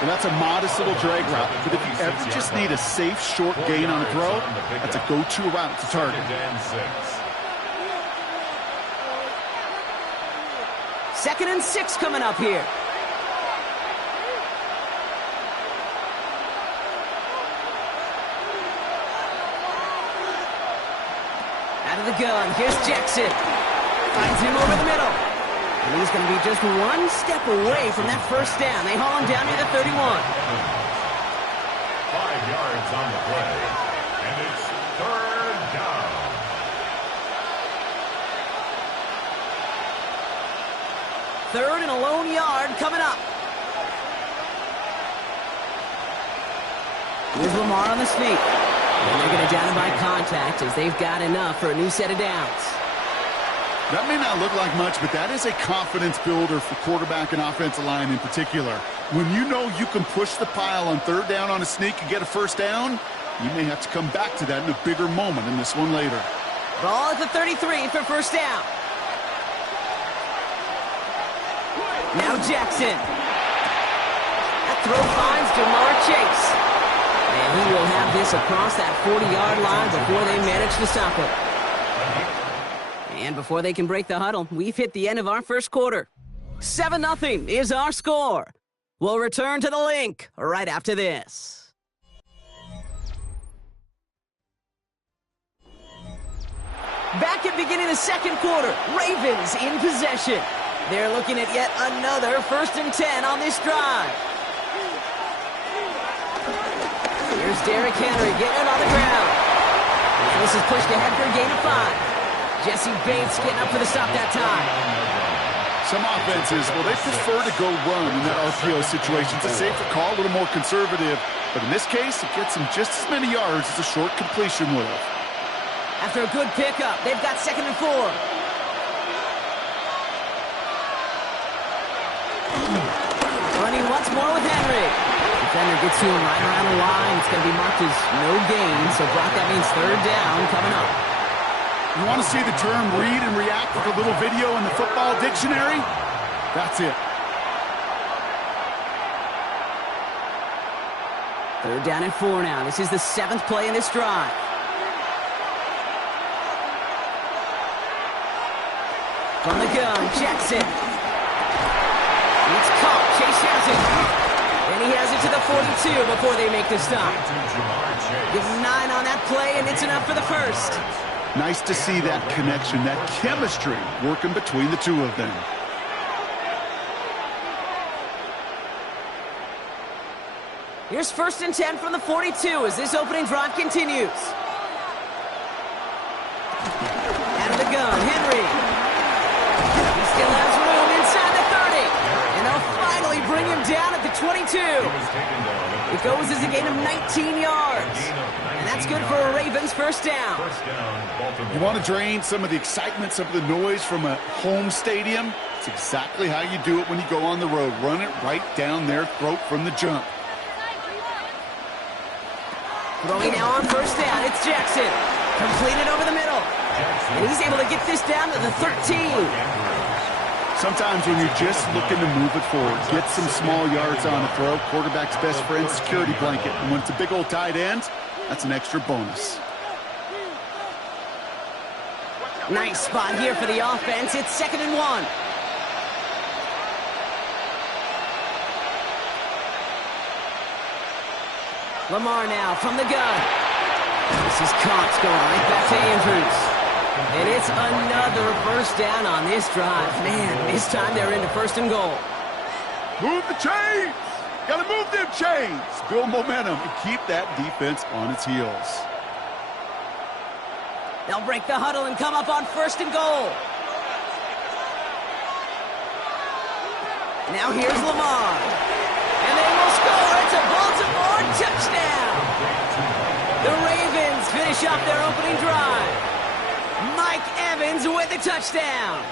And that's a modest little drag route. But if you ever just need a safe, short gain on a throw, that's a go-to route to target. 2nd and 6 coming up here. Out of the gun, here's Jackson. Finds him over the middle. And he's going to be just one step away from that first down. They haul him down near the 31. 5 yards on the play. And it's 3rd down. Third and a lone yard coming up. Here's Lamar on the sneak. And they're going to down him by contact as they've got enough for a new set of downs. That may not look like much, but that is a confidence builder for quarterback and offensive line in particular. When you know you can push the pile on 3rd down on a sneak and get a first down, you may have to come back to that in a bigger moment in this one later. Ball at the 33 for first down. Now Jackson. That throw finds Jamar Chase. And he will have this across that 40-yard line before they manage to stop it. And before they can break the huddle, we've hit the end of our first quarter. 7-0 is our score. We'll return to the link right after this. Back at beginning of the second quarter, Ravens in possession. They're looking at yet another 1st and 10 on this drive. Here's Derrick Henry getting it on the ground. And this is pushed ahead for a gain of 5. Jesse Bates getting up for the stop that time. Some offenses, well, they prefer to go run in that RPO situation. It's a safer call, a little more conservative. But in this case, it gets them just as many yards as a short completion would have. After a good pickup, they've got 2nd and 4. Running once more with Henry. Defender gets to him right around the line. It's going to be marked as no gain. So, Brock, that means 3rd down coming up. You want to see the term read and react with a little video in the football dictionary? That's it. 3rd down and 4 now. This is the 7th play in this drive. From the gun, Jackson. It's caught. Chase has it. And he has it to the 42 before they make the stop. Give him 9 on that play, and it's enough for the first. Nice to see that connection, that chemistry working between the two of them. Here's 1st and 10 from the 42 as this opening drive continues. Out of the gun, Henry. He still has room inside the 30. And they'll finally bring him down at the 22. It goes as a gain of 19 yards. And that's good for a Ravens first down. You want to drain some of the excitement, some of the noise from a home stadium? It's exactly how you do it when you go on the road. Run it right down their throat from the jump. Throwing now on first down, it's Jackson. Completed over the middle. And he's able to get this down to the 13. Sometimes when you're just looking to move it forward, get some small yards on a throw, quarterback's best friend, security blanket. And when it's a big old tight end, that's an extra bonus. Nice spot here for the offense. It's 2nd and 1. Lamar now from the gun. This is Cox going right back to Andrews. And it's another first down on this drive. Man, this time they're into 1st and goal. Move the chains! Gotta move them chains! Build momentum and keep that defense on its heels. They'll break the huddle and come up on 1st and goal. Now here's Lamar. And they will score. It's a Baltimore touchdown. The Ravens finish up their opening drive. Mike Evans with a touchdown.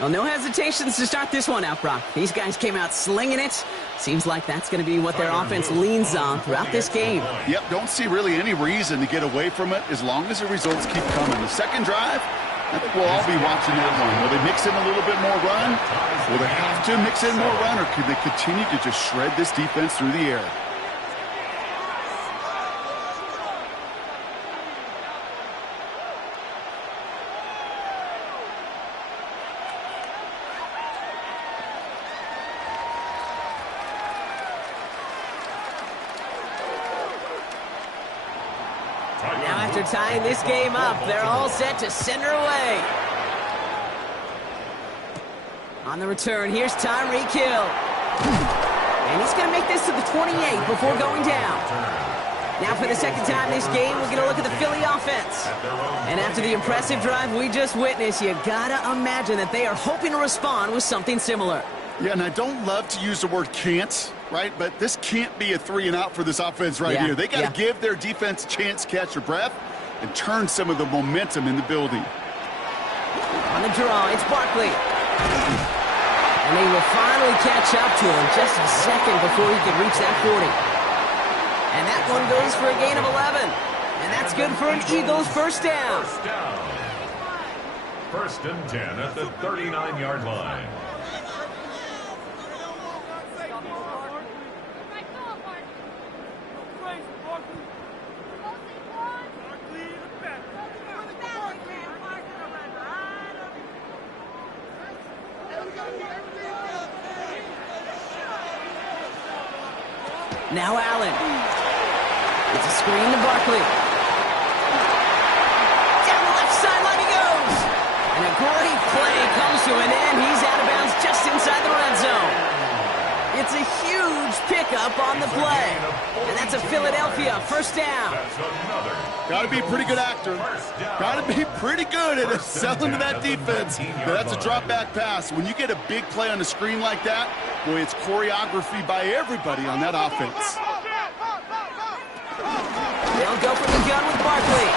Well, no hesitations to start this one out, Brock. These guys came out slinging it. Seems like that's going to be what their offense leans on throughout this game. Yep, don't see really any reason to get away from it as long as the results keep coming. The second drive, I think we'll all be watching that one. Will they mix in a little bit more run? Will they have to mix in more run, or can they continue to just shred this defense through the air? after tying this game up, they're all set to send her away. On the return, here's Tyreek Hill. And he's going to make this to the 28 before going down. Now for the second time this game, we're going to look at the Philly offense. And after the impressive drive we just witnessed, you got to imagine that they are hoping to respond with something similar. Yeah, and I don't love to use the word can't, right? But this can't be a 3-and-out for this offense right here. They got to give their defense a chance to catch their breath and turn some of the momentum in the building. On the draw, it's Barkley. And they will finally catch up to him just a second before he can reach that 40. And that one goes for a gain of 11. And that's good for an Eagles first down. First and 10 at the 39-yard line. Now Allen. It's a screen to Barkley. Down the left sideline he goes. And a great play comes to an end. He's out of bounds just inside the red zone. It's a huge pickup on the play. And that's a Philadelphia first down. Got to be a pretty good actor. Got to be pretty good at selling to that defense. But that's a drop-back pass. When you get a big play on the screen like that, boy, it's choreography by everybody on that offense. They'll go for the gun with Barkley.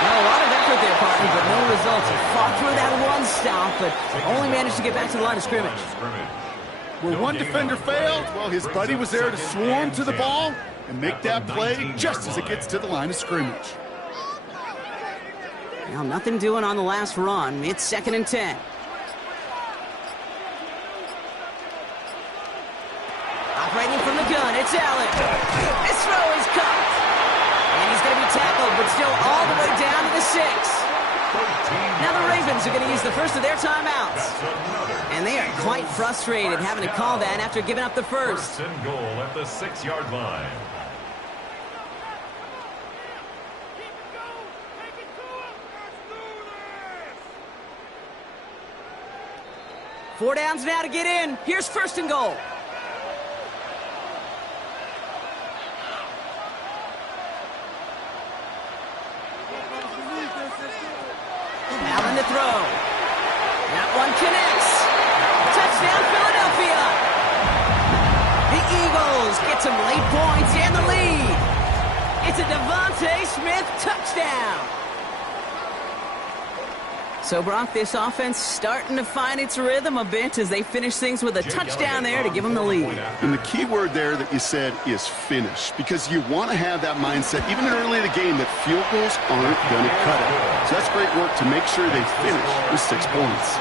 Well, a lot of effort there, partner, but no results. He fought through that one stop, but only managed to get back to the line of scrimmage. Where one defender failed, well, his buddy was there to swarm to the ball and make that play just as it gets to the line of scrimmage. Now, nothing doing on the last run. It's second and 10. Operating from the gun, it's Allen. This throw is caught. And he's going to be tackled, but still all the way down to the 6. Now the Ravens are going to use the first of their timeouts. And they are quite frustrated having to call that after giving up the first. First and goal at the 6-yard line. Four downs now to get in. Here's first and goal. Allen to throw. That one connects. Touchdown, Philadelphia. The Eagles get some late points and the lead. It's a Devontae Smith touchdown. So, Brock, this offense starting to find its rhythm a bit as they finish things with a touchdown there to give them the lead. And the key word there that you said is finish, because you want to have that mindset, even early in the game, that field goals aren't going to cut it. So that's great work to make sure they finish with 6 points.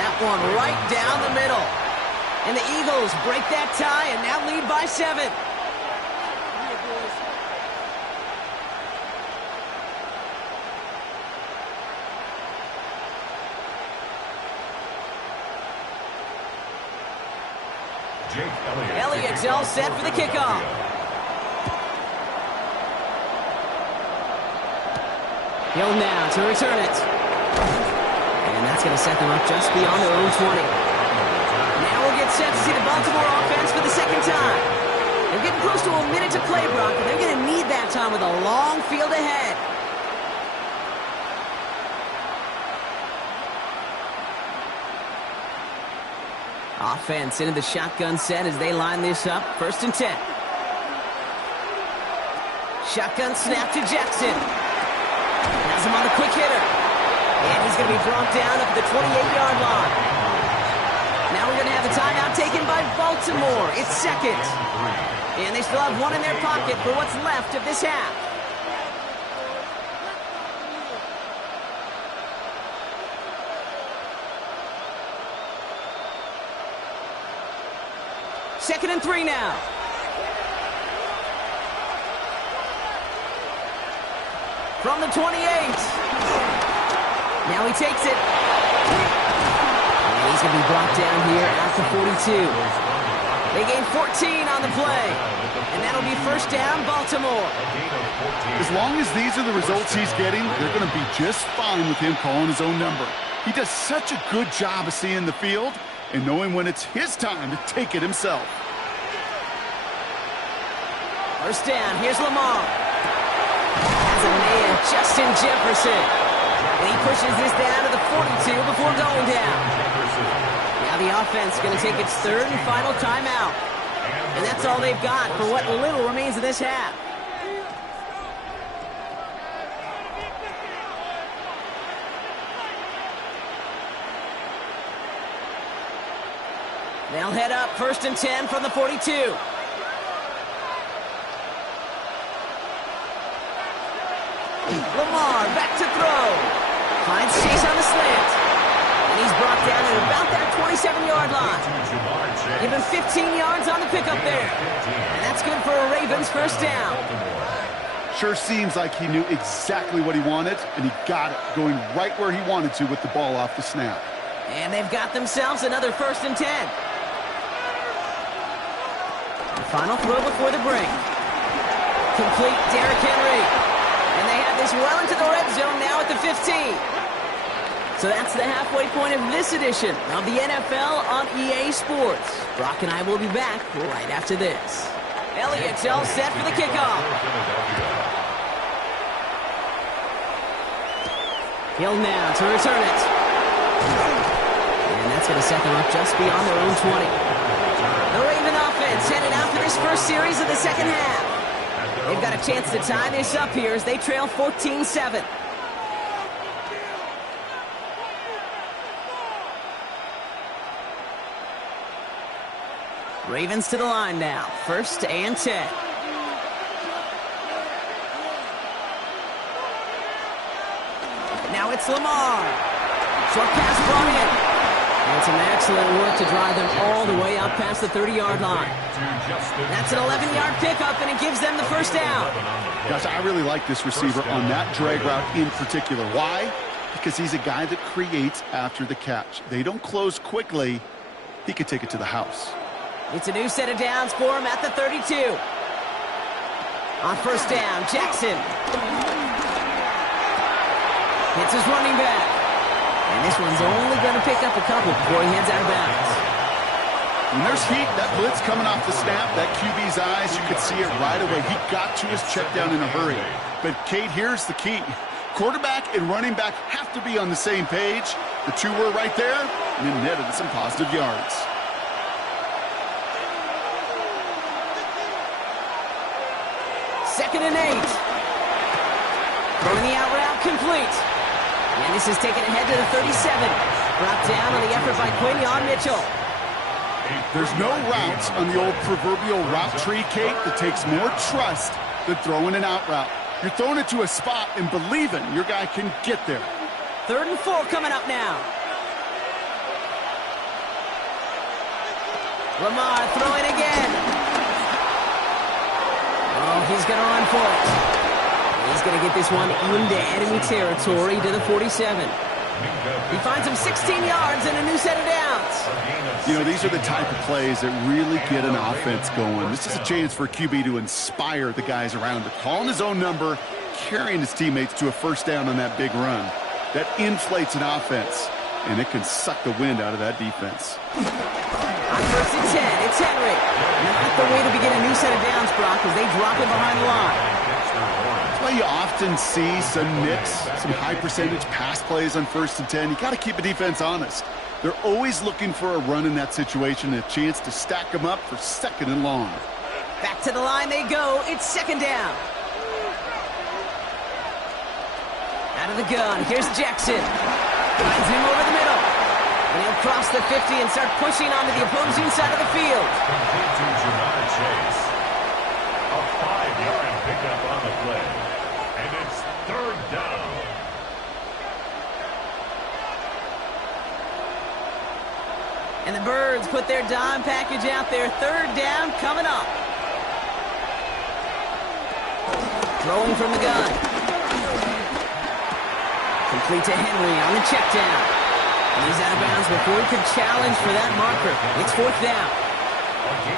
That one right down the middle. And the Eagles break that tie and now lead by 7. Elliott's all set for the kickoff. Hill now to return it. And that's going to set them up just beyond their own 20. Now we'll get set to see the Baltimore offense for the second time. They're getting close to a minute to play, Brock, and they're going to need that time with a long field ahead. Offense into the shotgun set as they line this up. First and 10. Shotgun snap to Jackson. Has him on the quick hitter. And he's going to be brought down up at the 28-yard line. Now we're going to have the timeout taken by Baltimore. It's second. And they still have one in their pocket for what's left of this half. Second and 3 now. From the 28. Now he takes it. And he's going to be brought down here at the 42. They gain 14 on the play. And that'll be first down, Baltimore. As long as these are the results he's getting, they're going to be just fine with him calling his own number. He does such a good job of seeing the field and knowing when it's his time to take it himself. First down, here's Lamar. Has a man, Justin Jefferson. And he pushes this down to the 42 before going down. Now the offense going to take its third and final timeout. And that's all they've got for what little remains of this half. They'll head up first and 10 from the 42. Lamar back to throw. Finds Chase on the slant. And he's brought down at about that 27-yard line. Give him 15 yards on the pickup there. And that's good for a Ravens first down. Sure seems like he knew exactly what he wanted, and he got it, going right where he wanted to with the ball off the snap. And they've got themselves another first and 10. The final throw before the break. Complete, Derrick Henry. And they have this well into the red zone now at the 15. So that's the halfway point of this edition of the NFL on EA Sports. Brock and I will be back right after this. Elliott's all set for the kickoff. Hill now to return it. And that's going to set them up just beyond their own 20. The Raven offense headed out for this first series of the second half. They've got a chance to tie this up here as they trail 14-7. Ravens to the line now. First and 10. Now it's Lamar. Short pass brought in. And some excellent work to drive them all the way out past the 30-yard line. That's an 11-yard pickup, and it gives them the first down. Gosh, I really like this receiver on that drag route in particular. Why? Because he's a guy that creates after the catch. They don't close quickly. He could take it to the house. It's a new set of downs for him at the 32. On first down, Jackson. Hits his running back. And this one's only going to pick up a couple before he heads out of bounds. When there's heat, that blitz coming off the snap, that QB's eyes, you could see it right away. He got to his check down in a hurry. But, Kate, here's the key. Quarterback and running back have to be on the same page. The two were right there, and it netted some positive yards. Second and 8. Throwing the out route complete. And this is taken ahead to the 37. Brought down on the effort by Quinyon Mitchell. There's no routes on the old proverbial route tree, Kate, that takes more trust than throwing an out route. You're throwing it to a spot and believing your guy can get there. Third and 4 coming up now. Lamar throwing again. Oh, he's going to run for it. He's going to get this one into enemy territory to the 47. He finds him 16 yards and a new set of downs. You know, these are the type of plays that really get an offense going. This is a chance for a QB to inspire the guys around him. Calling his own number, carrying his teammates to a first down on that big run. That inflates an offense, and it can suck the wind out of that defense. On first and 10, it's Henry. Not the way to begin a new set of downs, Brock, as they drop him behind the line. That's why you often see some mix, some high-percentage pass plays on first and 10. You got to keep a defense honest. They're always looking for a run in that situation, and a chance to stack them up for second and long. Back to the line they go. It's second down. Out of the gun. Here's Jackson. Finds him over the middle. And he'll cross the 50 and start pushing onto the opposing side of the field. Chase. A 5-yard pickup on the play. And it's third down. And the Birds put their dime package out there. Third down coming up. Throwing from the gun. Complete to Henry on the check down. And he's out of bounds before he could challenge for that marker. It's fourth down.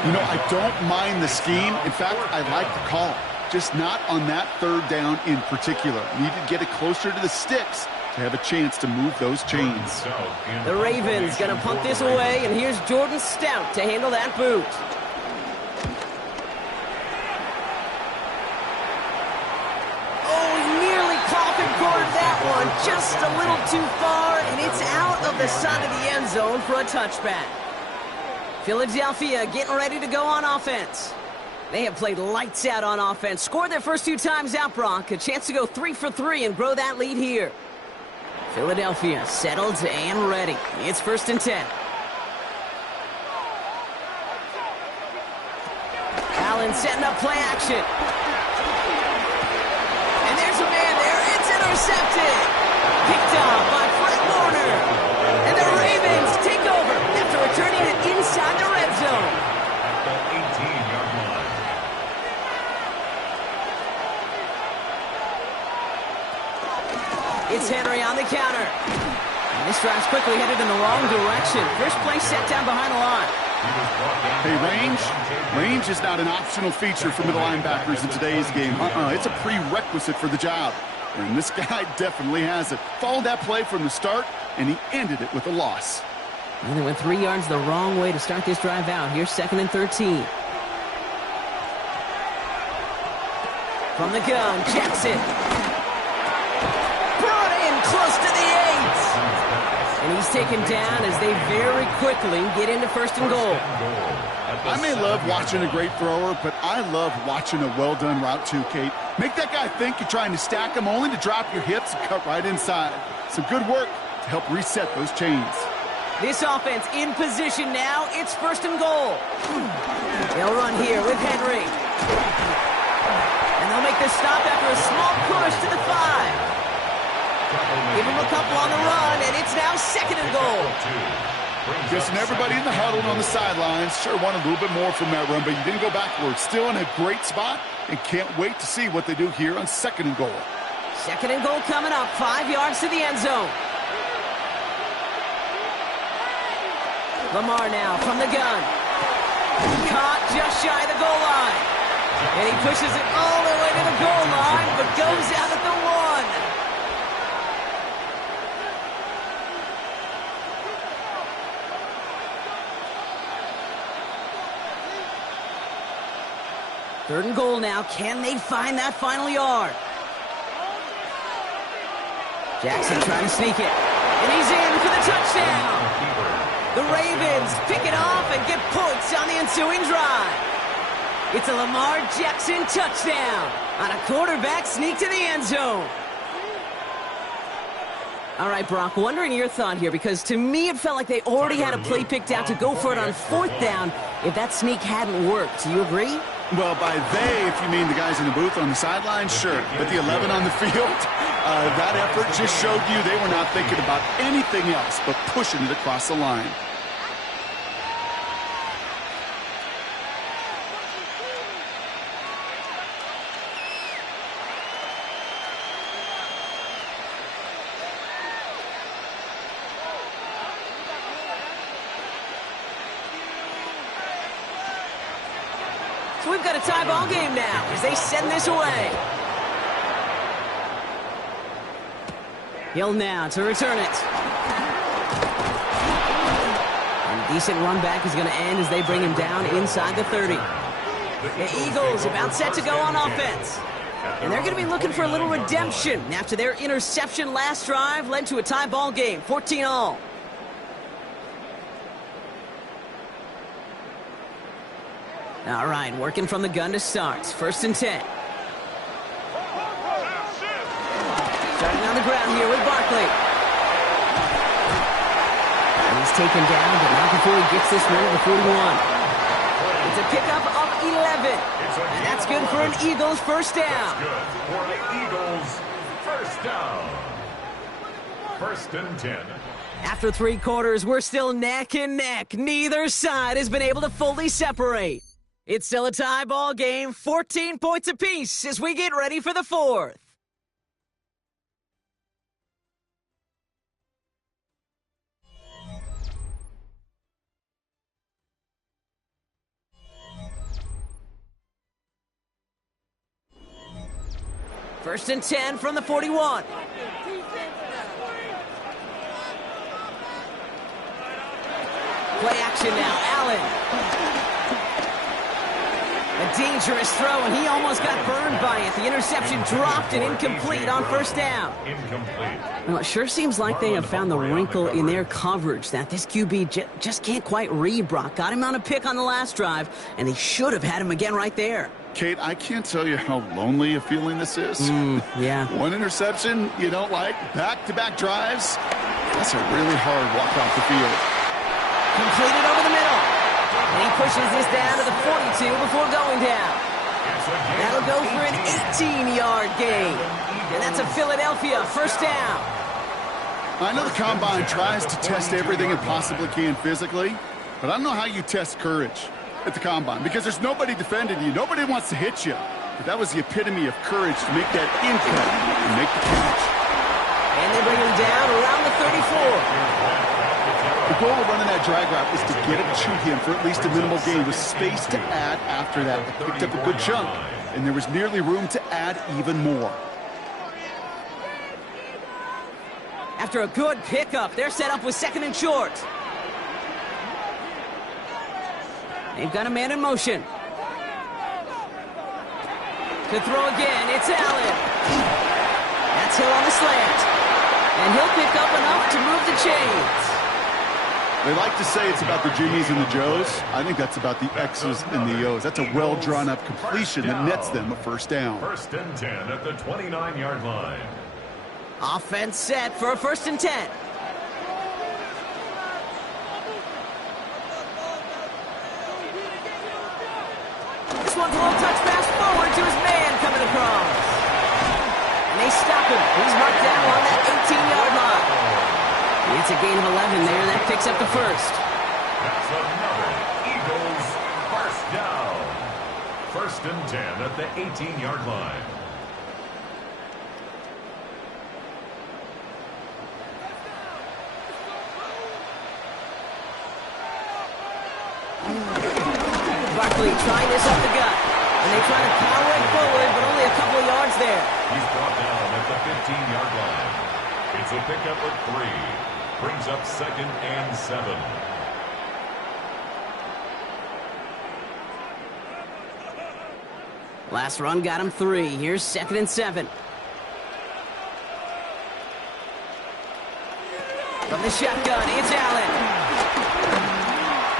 You know, I don't mind the scheme. In fact, I like the call. Just not on that third down in particular. Need to get it closer to the sticks to have a chance to move those chains. The Ravens going to punt this away, and here's Jordan Stout to handle that boot. Oh, he nearly coffin cornered that one. Just a little too far, and it's out of the side of the end zone for a touchback. Philadelphia getting ready to go on offense. They have played lights out on offense. Scored their first 2 times out, Brock. A chance to go 3 for 3 and grow that lead here. Philadelphia settled and ready. It's 1st and 10. Allen setting up play action. And there's a man there. It's intercepted. Picked off by Fred Warner. And the Ravens take over after returning it inside the red zone. At the 18-yard line. It's Henry on the counter. And this drive's quickly headed in the wrong direction. First play set down behind the line. Hey, range is not an optional feature for middle linebackers in today's game. It's a prerequisite for the job. And this guy definitely has it. Followed that play from the start, and he ended it with a loss. And they went 3 yards the wrong way to start this drive out. Here's 2nd and 13. From the gun, Jackson. Brought in close to the 8. And he's taken down as they very quickly get into 1st and goal. I may love watching a great thrower, but I love watching a well-done route too, Kate. Make that guy think you're trying to stack him only to drop your hips and cut right inside. Some good work to help reset those chains. This offense in position now. It's 1st and goal. They'll run here with Henry. And they'll make the stop after a small push to the 5. Give him a couple on the run, and it's now 2nd and goal. Guessing everybody in the huddle and on the sidelines sure wanted a little bit more from that run, but you didn't go backwards. Still in a great spot, and can't wait to see what they do here on 2nd and goal. 2nd and goal coming up, 5 yards to the end zone. Lamar now from the gun. Caught just shy of the goal line. And he pushes it all the way to the goal line, but goes out at the 1. Third and goal now. Can they find that final yard? Jackson trying to sneak it. And he's in for the touchdown. The Ravens pick it off and get points on the ensuing drive. It's a Lamar Jackson touchdown on a quarterback sneak to the end zone. All right, Brock, wondering your thought here, because to me it felt like they already had a play picked out to go for it on 4th down if that sneak hadn't worked. Do you agree? Well, by they, if you mean the guys in the booth on the sideline, sure. But the 11 on the field, that effort just showed you they were not thinking about anything else but pushing it across the line. So we've got a tie ball game now as they send this away. Hill now to return it. And a decent run back is going to end as they bring him down inside the 30. The Eagles about set to go on offense. And they're going to be looking for a little redemption after their interception last drive led to a tie ball game, 14-all. All right, working from the gun to start. 1st and 10. Starting on the ground here with Barkley. And he's taken down, but not before he gets this one at the 41. It's a pickup of 11. And that's good for an Eagles first down. Good for an Eagles first down. 1st and 10. After 3 quarters, we're still neck and neck. Neither side has been able to fully separate. It's still a tie ball game, 14 points apiece as we get ready for the 4th. First and 10 from the 41. Play action now, Allen. A dangerous throw, and he almost got burned by it. The interception dropped and incomplete on first down. Incomplete. Well, it sure seems like they have found the wrinkle in their coverage that this QB just can't quite read Brock. Got him on a pick on the last drive, and they should have had him again right there. Kate, I can't tell you how lonely a feeling this is. Yeah. One interception you don't like, back-to-back drives. That's a really hard walk off the field. Completed over the middle. And he pushes this down to the 42 before going down. That'll go for an 18-yard gain. And that's a Philadelphia first down. I know the Combine tries to test everything it possibly can physically, but I don't know how you test courage at the Combine because there's nobody defending you. Nobody wants to hit you. But that was the epitome of courage to make that impact and make the catch. And they bring him down around the 34. The goal of running that drag route is to get it to him for at least a minimal gain with space to add after that. They picked up a good chunk, and there was nearly room to add even more. After a good pickup, they're set up with second and short. They've got a man in motion. To throw again, it's Allen. That's Hill on the slant. And he'll pick up enough to move the chains. They like to say it's about the Jimmies and the Joes. I think that's about the X's and the O's. That's a well-drawn-up completion that nets them a first down. First and 10 at the 29-yard line. Offense set for a first and 10. This one's a little touch pass forward to his man coming across. And they stop him. He's marked down on that 18-yard line. It's a gain of 11 there. That picks up the first. That's another Eagles first down. First and 10 at the 18-yard line. Barkley trying this up the gut. And they try to power it forward, but only a couple of yards there. He's brought down at the 15-yard line. It's a pickup of 3. Brings up second and 7. Last run got him 3. Here's second and 7. From the shotgun, it's Allen.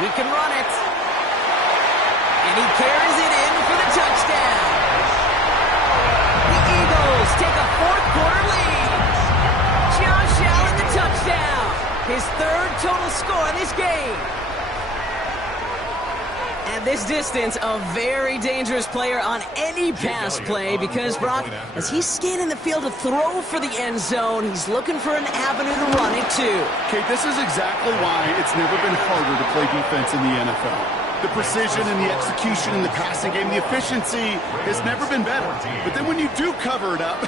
He can run it. And he carries it in for the touchdown. The Eagles take a fourth-quarter lead. Josh Allen, the touchdown. His third total score in this game. At this distance, a very dangerous player on any pass play because, Brock, as he's scanning the field to throw for the end zone, he's looking for an avenue to run it too. Kate, this is exactly why it's never been harder to play defense in the NFL. The precision and the execution in the passing game, the efficiency has never been better. But then when you do cover it up,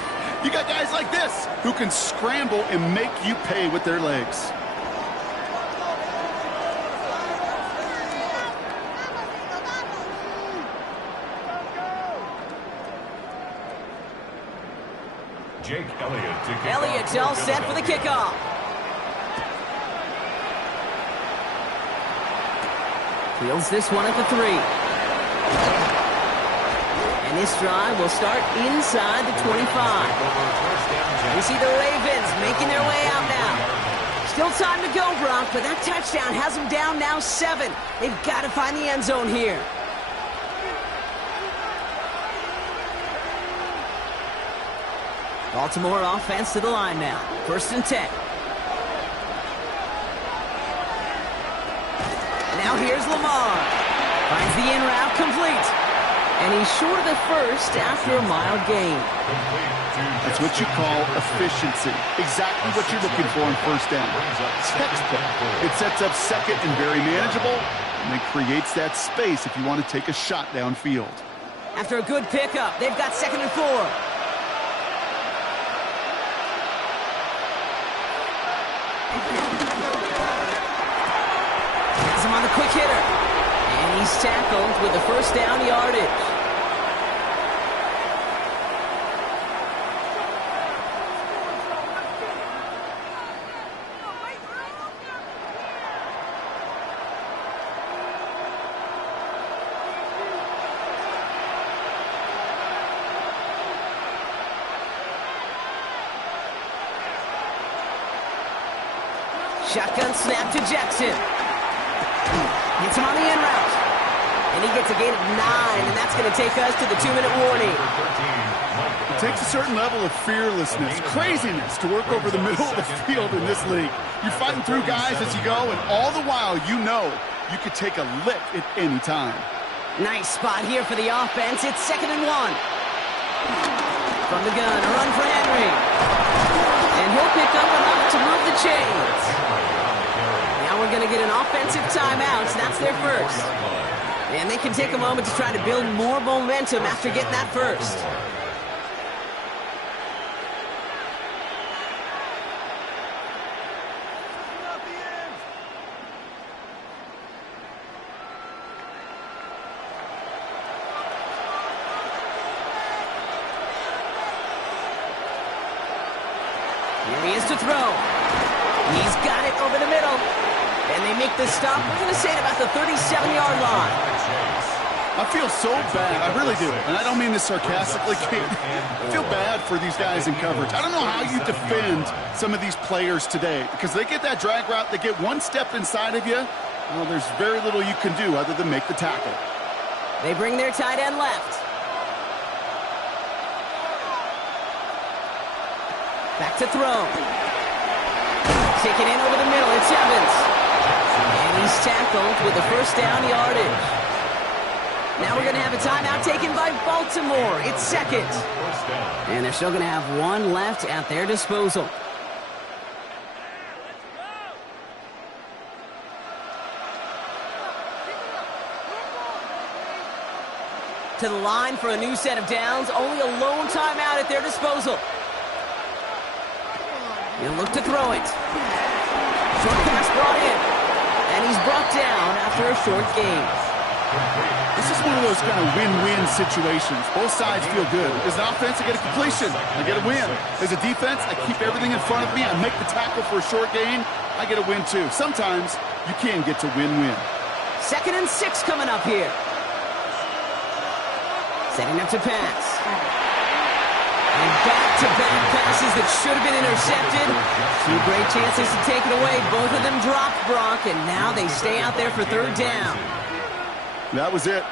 you got guys like this who can scramble and make you pay with their legs. Jake Elliott to kick Elliott's off. all set for the kickoff. Fields this one at the 3. And this drive will start inside the 25. We see the Ravens making their way out now. Still time to go, Brock, but that touchdown has them down now 7. They've got to find the end zone here. Baltimore offense to the line now. First and 10. Now here's Lamar. Finds the in route complete. And he's short of the first after a mile gain. That's what you call efficiency. Exactly what you're looking for in first down. Textbook. It sets up second and very manageable, and it creates that space if you want to take a shot downfield. After a good pickup, they've got second and 4. Has him on the quick hitter. And he's tackled with the first down yardage. Shotgun snap to Jackson. Gets him on the in route. And he gets a gain of 9, and that's going to take us to the 2-minute warning. It takes a certain level of fearlessness, craziness to work over the middle of the field in this league. You're fighting through guys as you go, and all the while you know you could take a lick at any time. Nice spot here for the offense. It's 2nd and 1. From the gun, a run for Henry. And he'll pick up enough to move the chains. Now we're going to get an offensive timeout. That's their first. And they can take a moment to try to build more momentum after getting that first. Here he is to throw. He's got it over the middle. And they make the stop, we're going to say, at about the 37-yard line. I feel so bad. I really do. And I don't mean this sarcastically, Kate. I feel bad for these guys in coverage. I don't know how you defend some of these players today, because they get that drag route, they get one step inside of you. Well, there's very little you can do other than make the tackle. They bring their tight end left. Back to throw. Taken in over the middle. It's Evans. And he's tackled with the first down yardage. Now we're going to have a timeout taken by Baltimore. It's 2nd. And they're still going to have one left at their disposal. To the line for a new set of downs. Only a lone timeout at their disposal. He'll look to throw it. Short pass brought in. And he's brought down after a short gain. This is one of those kind of win-win situations. Both sides feel good. As an offense, I get a completion. I get a win. As a defense, I keep everything in front of me. I make the tackle for a short gain. I get a win, too. Sometimes you can get to win-win. 2nd and 6 coming up here. Setting up to pass. And back-to-back passes that should have been intercepted. 2 great chances to take it away. Both of them dropped, Brock, and now they stay out there for 3rd down. That was it.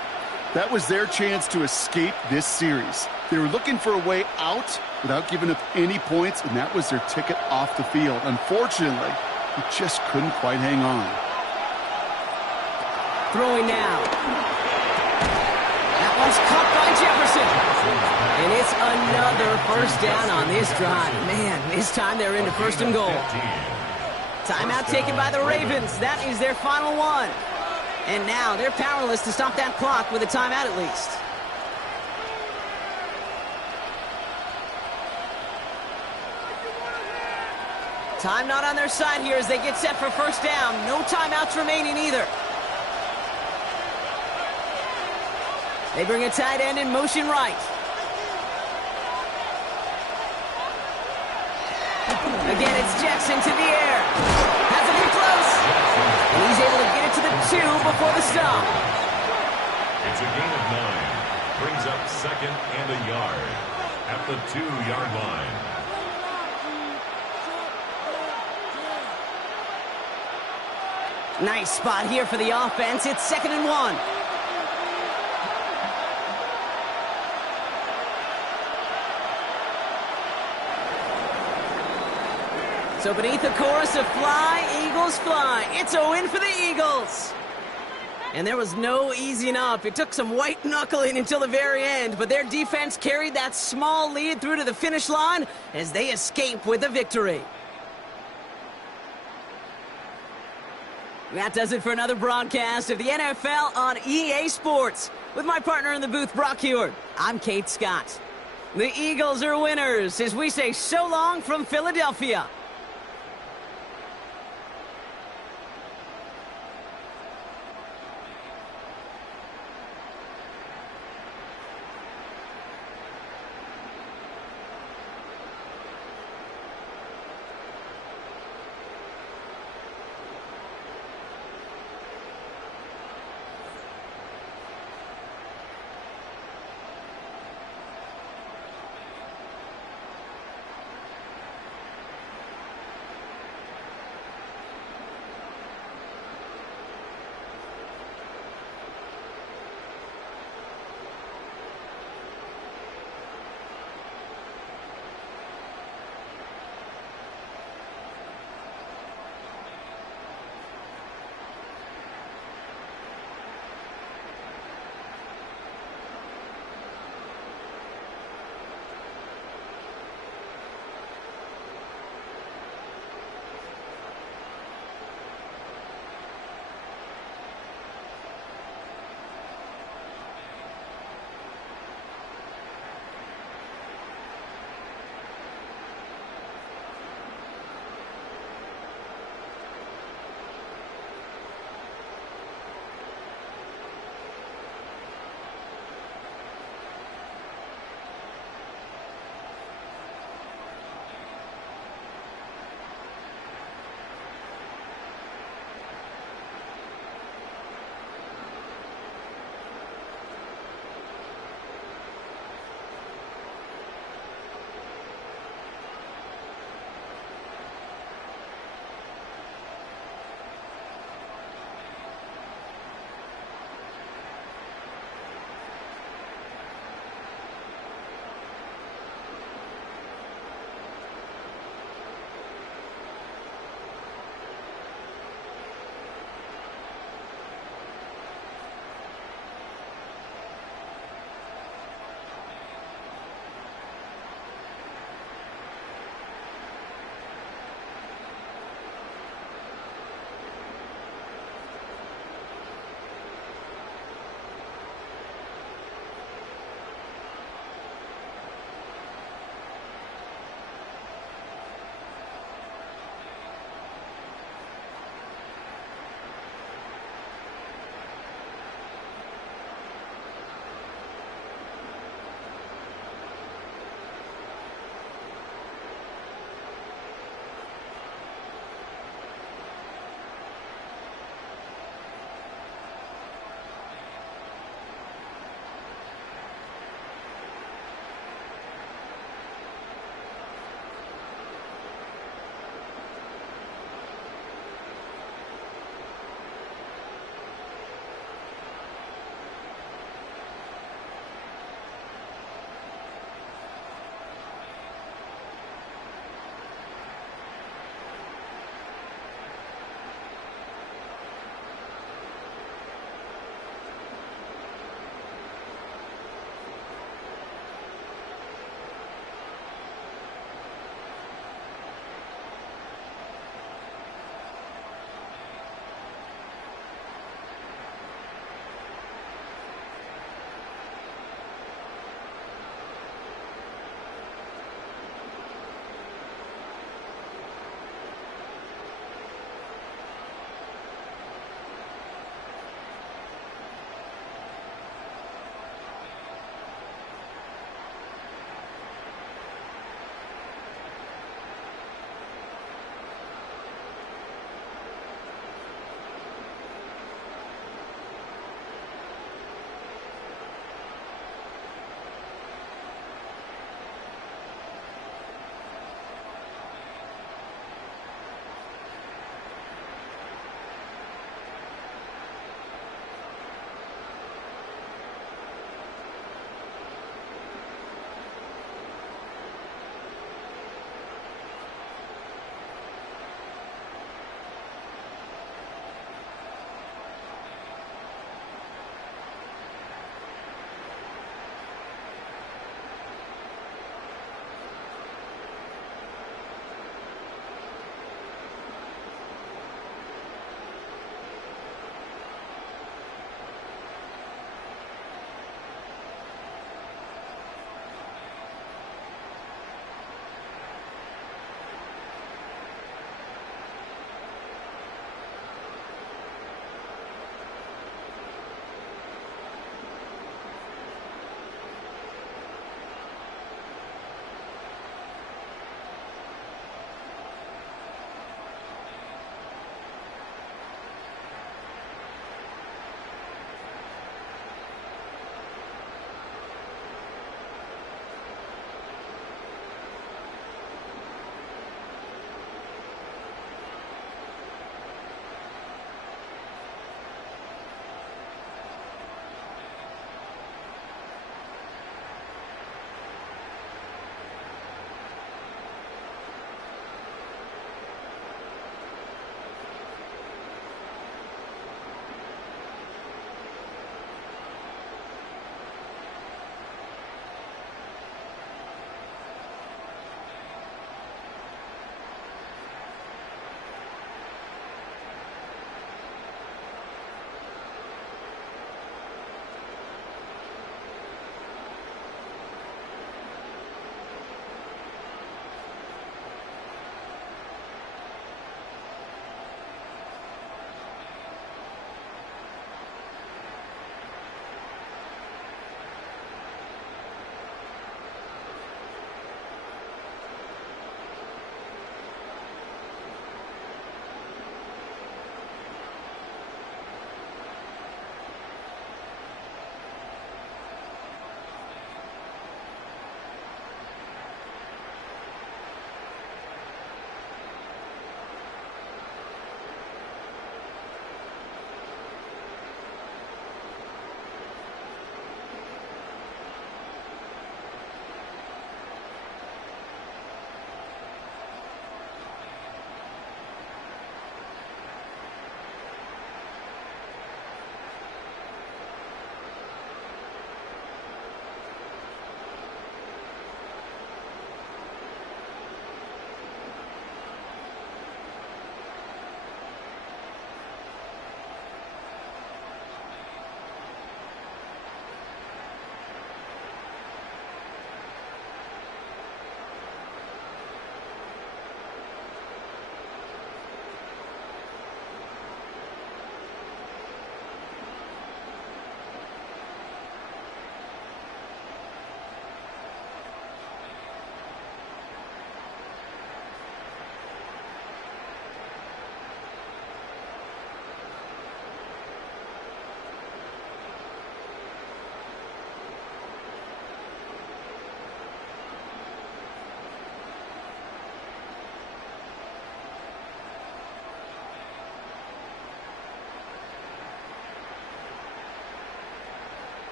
That was their chance to escape this series. They were looking for a way out without giving up any points, and that was their ticket off the field. Unfortunately, they just couldn't quite hang on. Throwing now. That one's caught by Jefferson. And it's another first down on this drive. Man, this time they're into 1st and goal. Timeout taken by the Ravens. That is their final one. And now they're powerless to stop that clock with a timeout at least. Time not on their side here as they get set for 1st down. No timeouts remaining either. They bring a tight end in motion right. Again, it's Jackson to the air. Has it in close. And he's able to get it to the 2 before the stop. It's a gain of 9. Brings up 2nd and a yard at the 2-yard line. Nice spot here for the offense. It's 2nd and 1. So beneath the chorus of Fly, Eagles Fly, it's a win for the Eagles. And there was no easing up. It took some white knuckling until the very end, but their defense carried that small lead through to the finish line as they escape with a victory. That does it for another broadcast of the NFL on EA Sports. With my partner in the booth, Brock Huard, I'm Kate Scott. The Eagles are winners as we say so long from Philadelphia.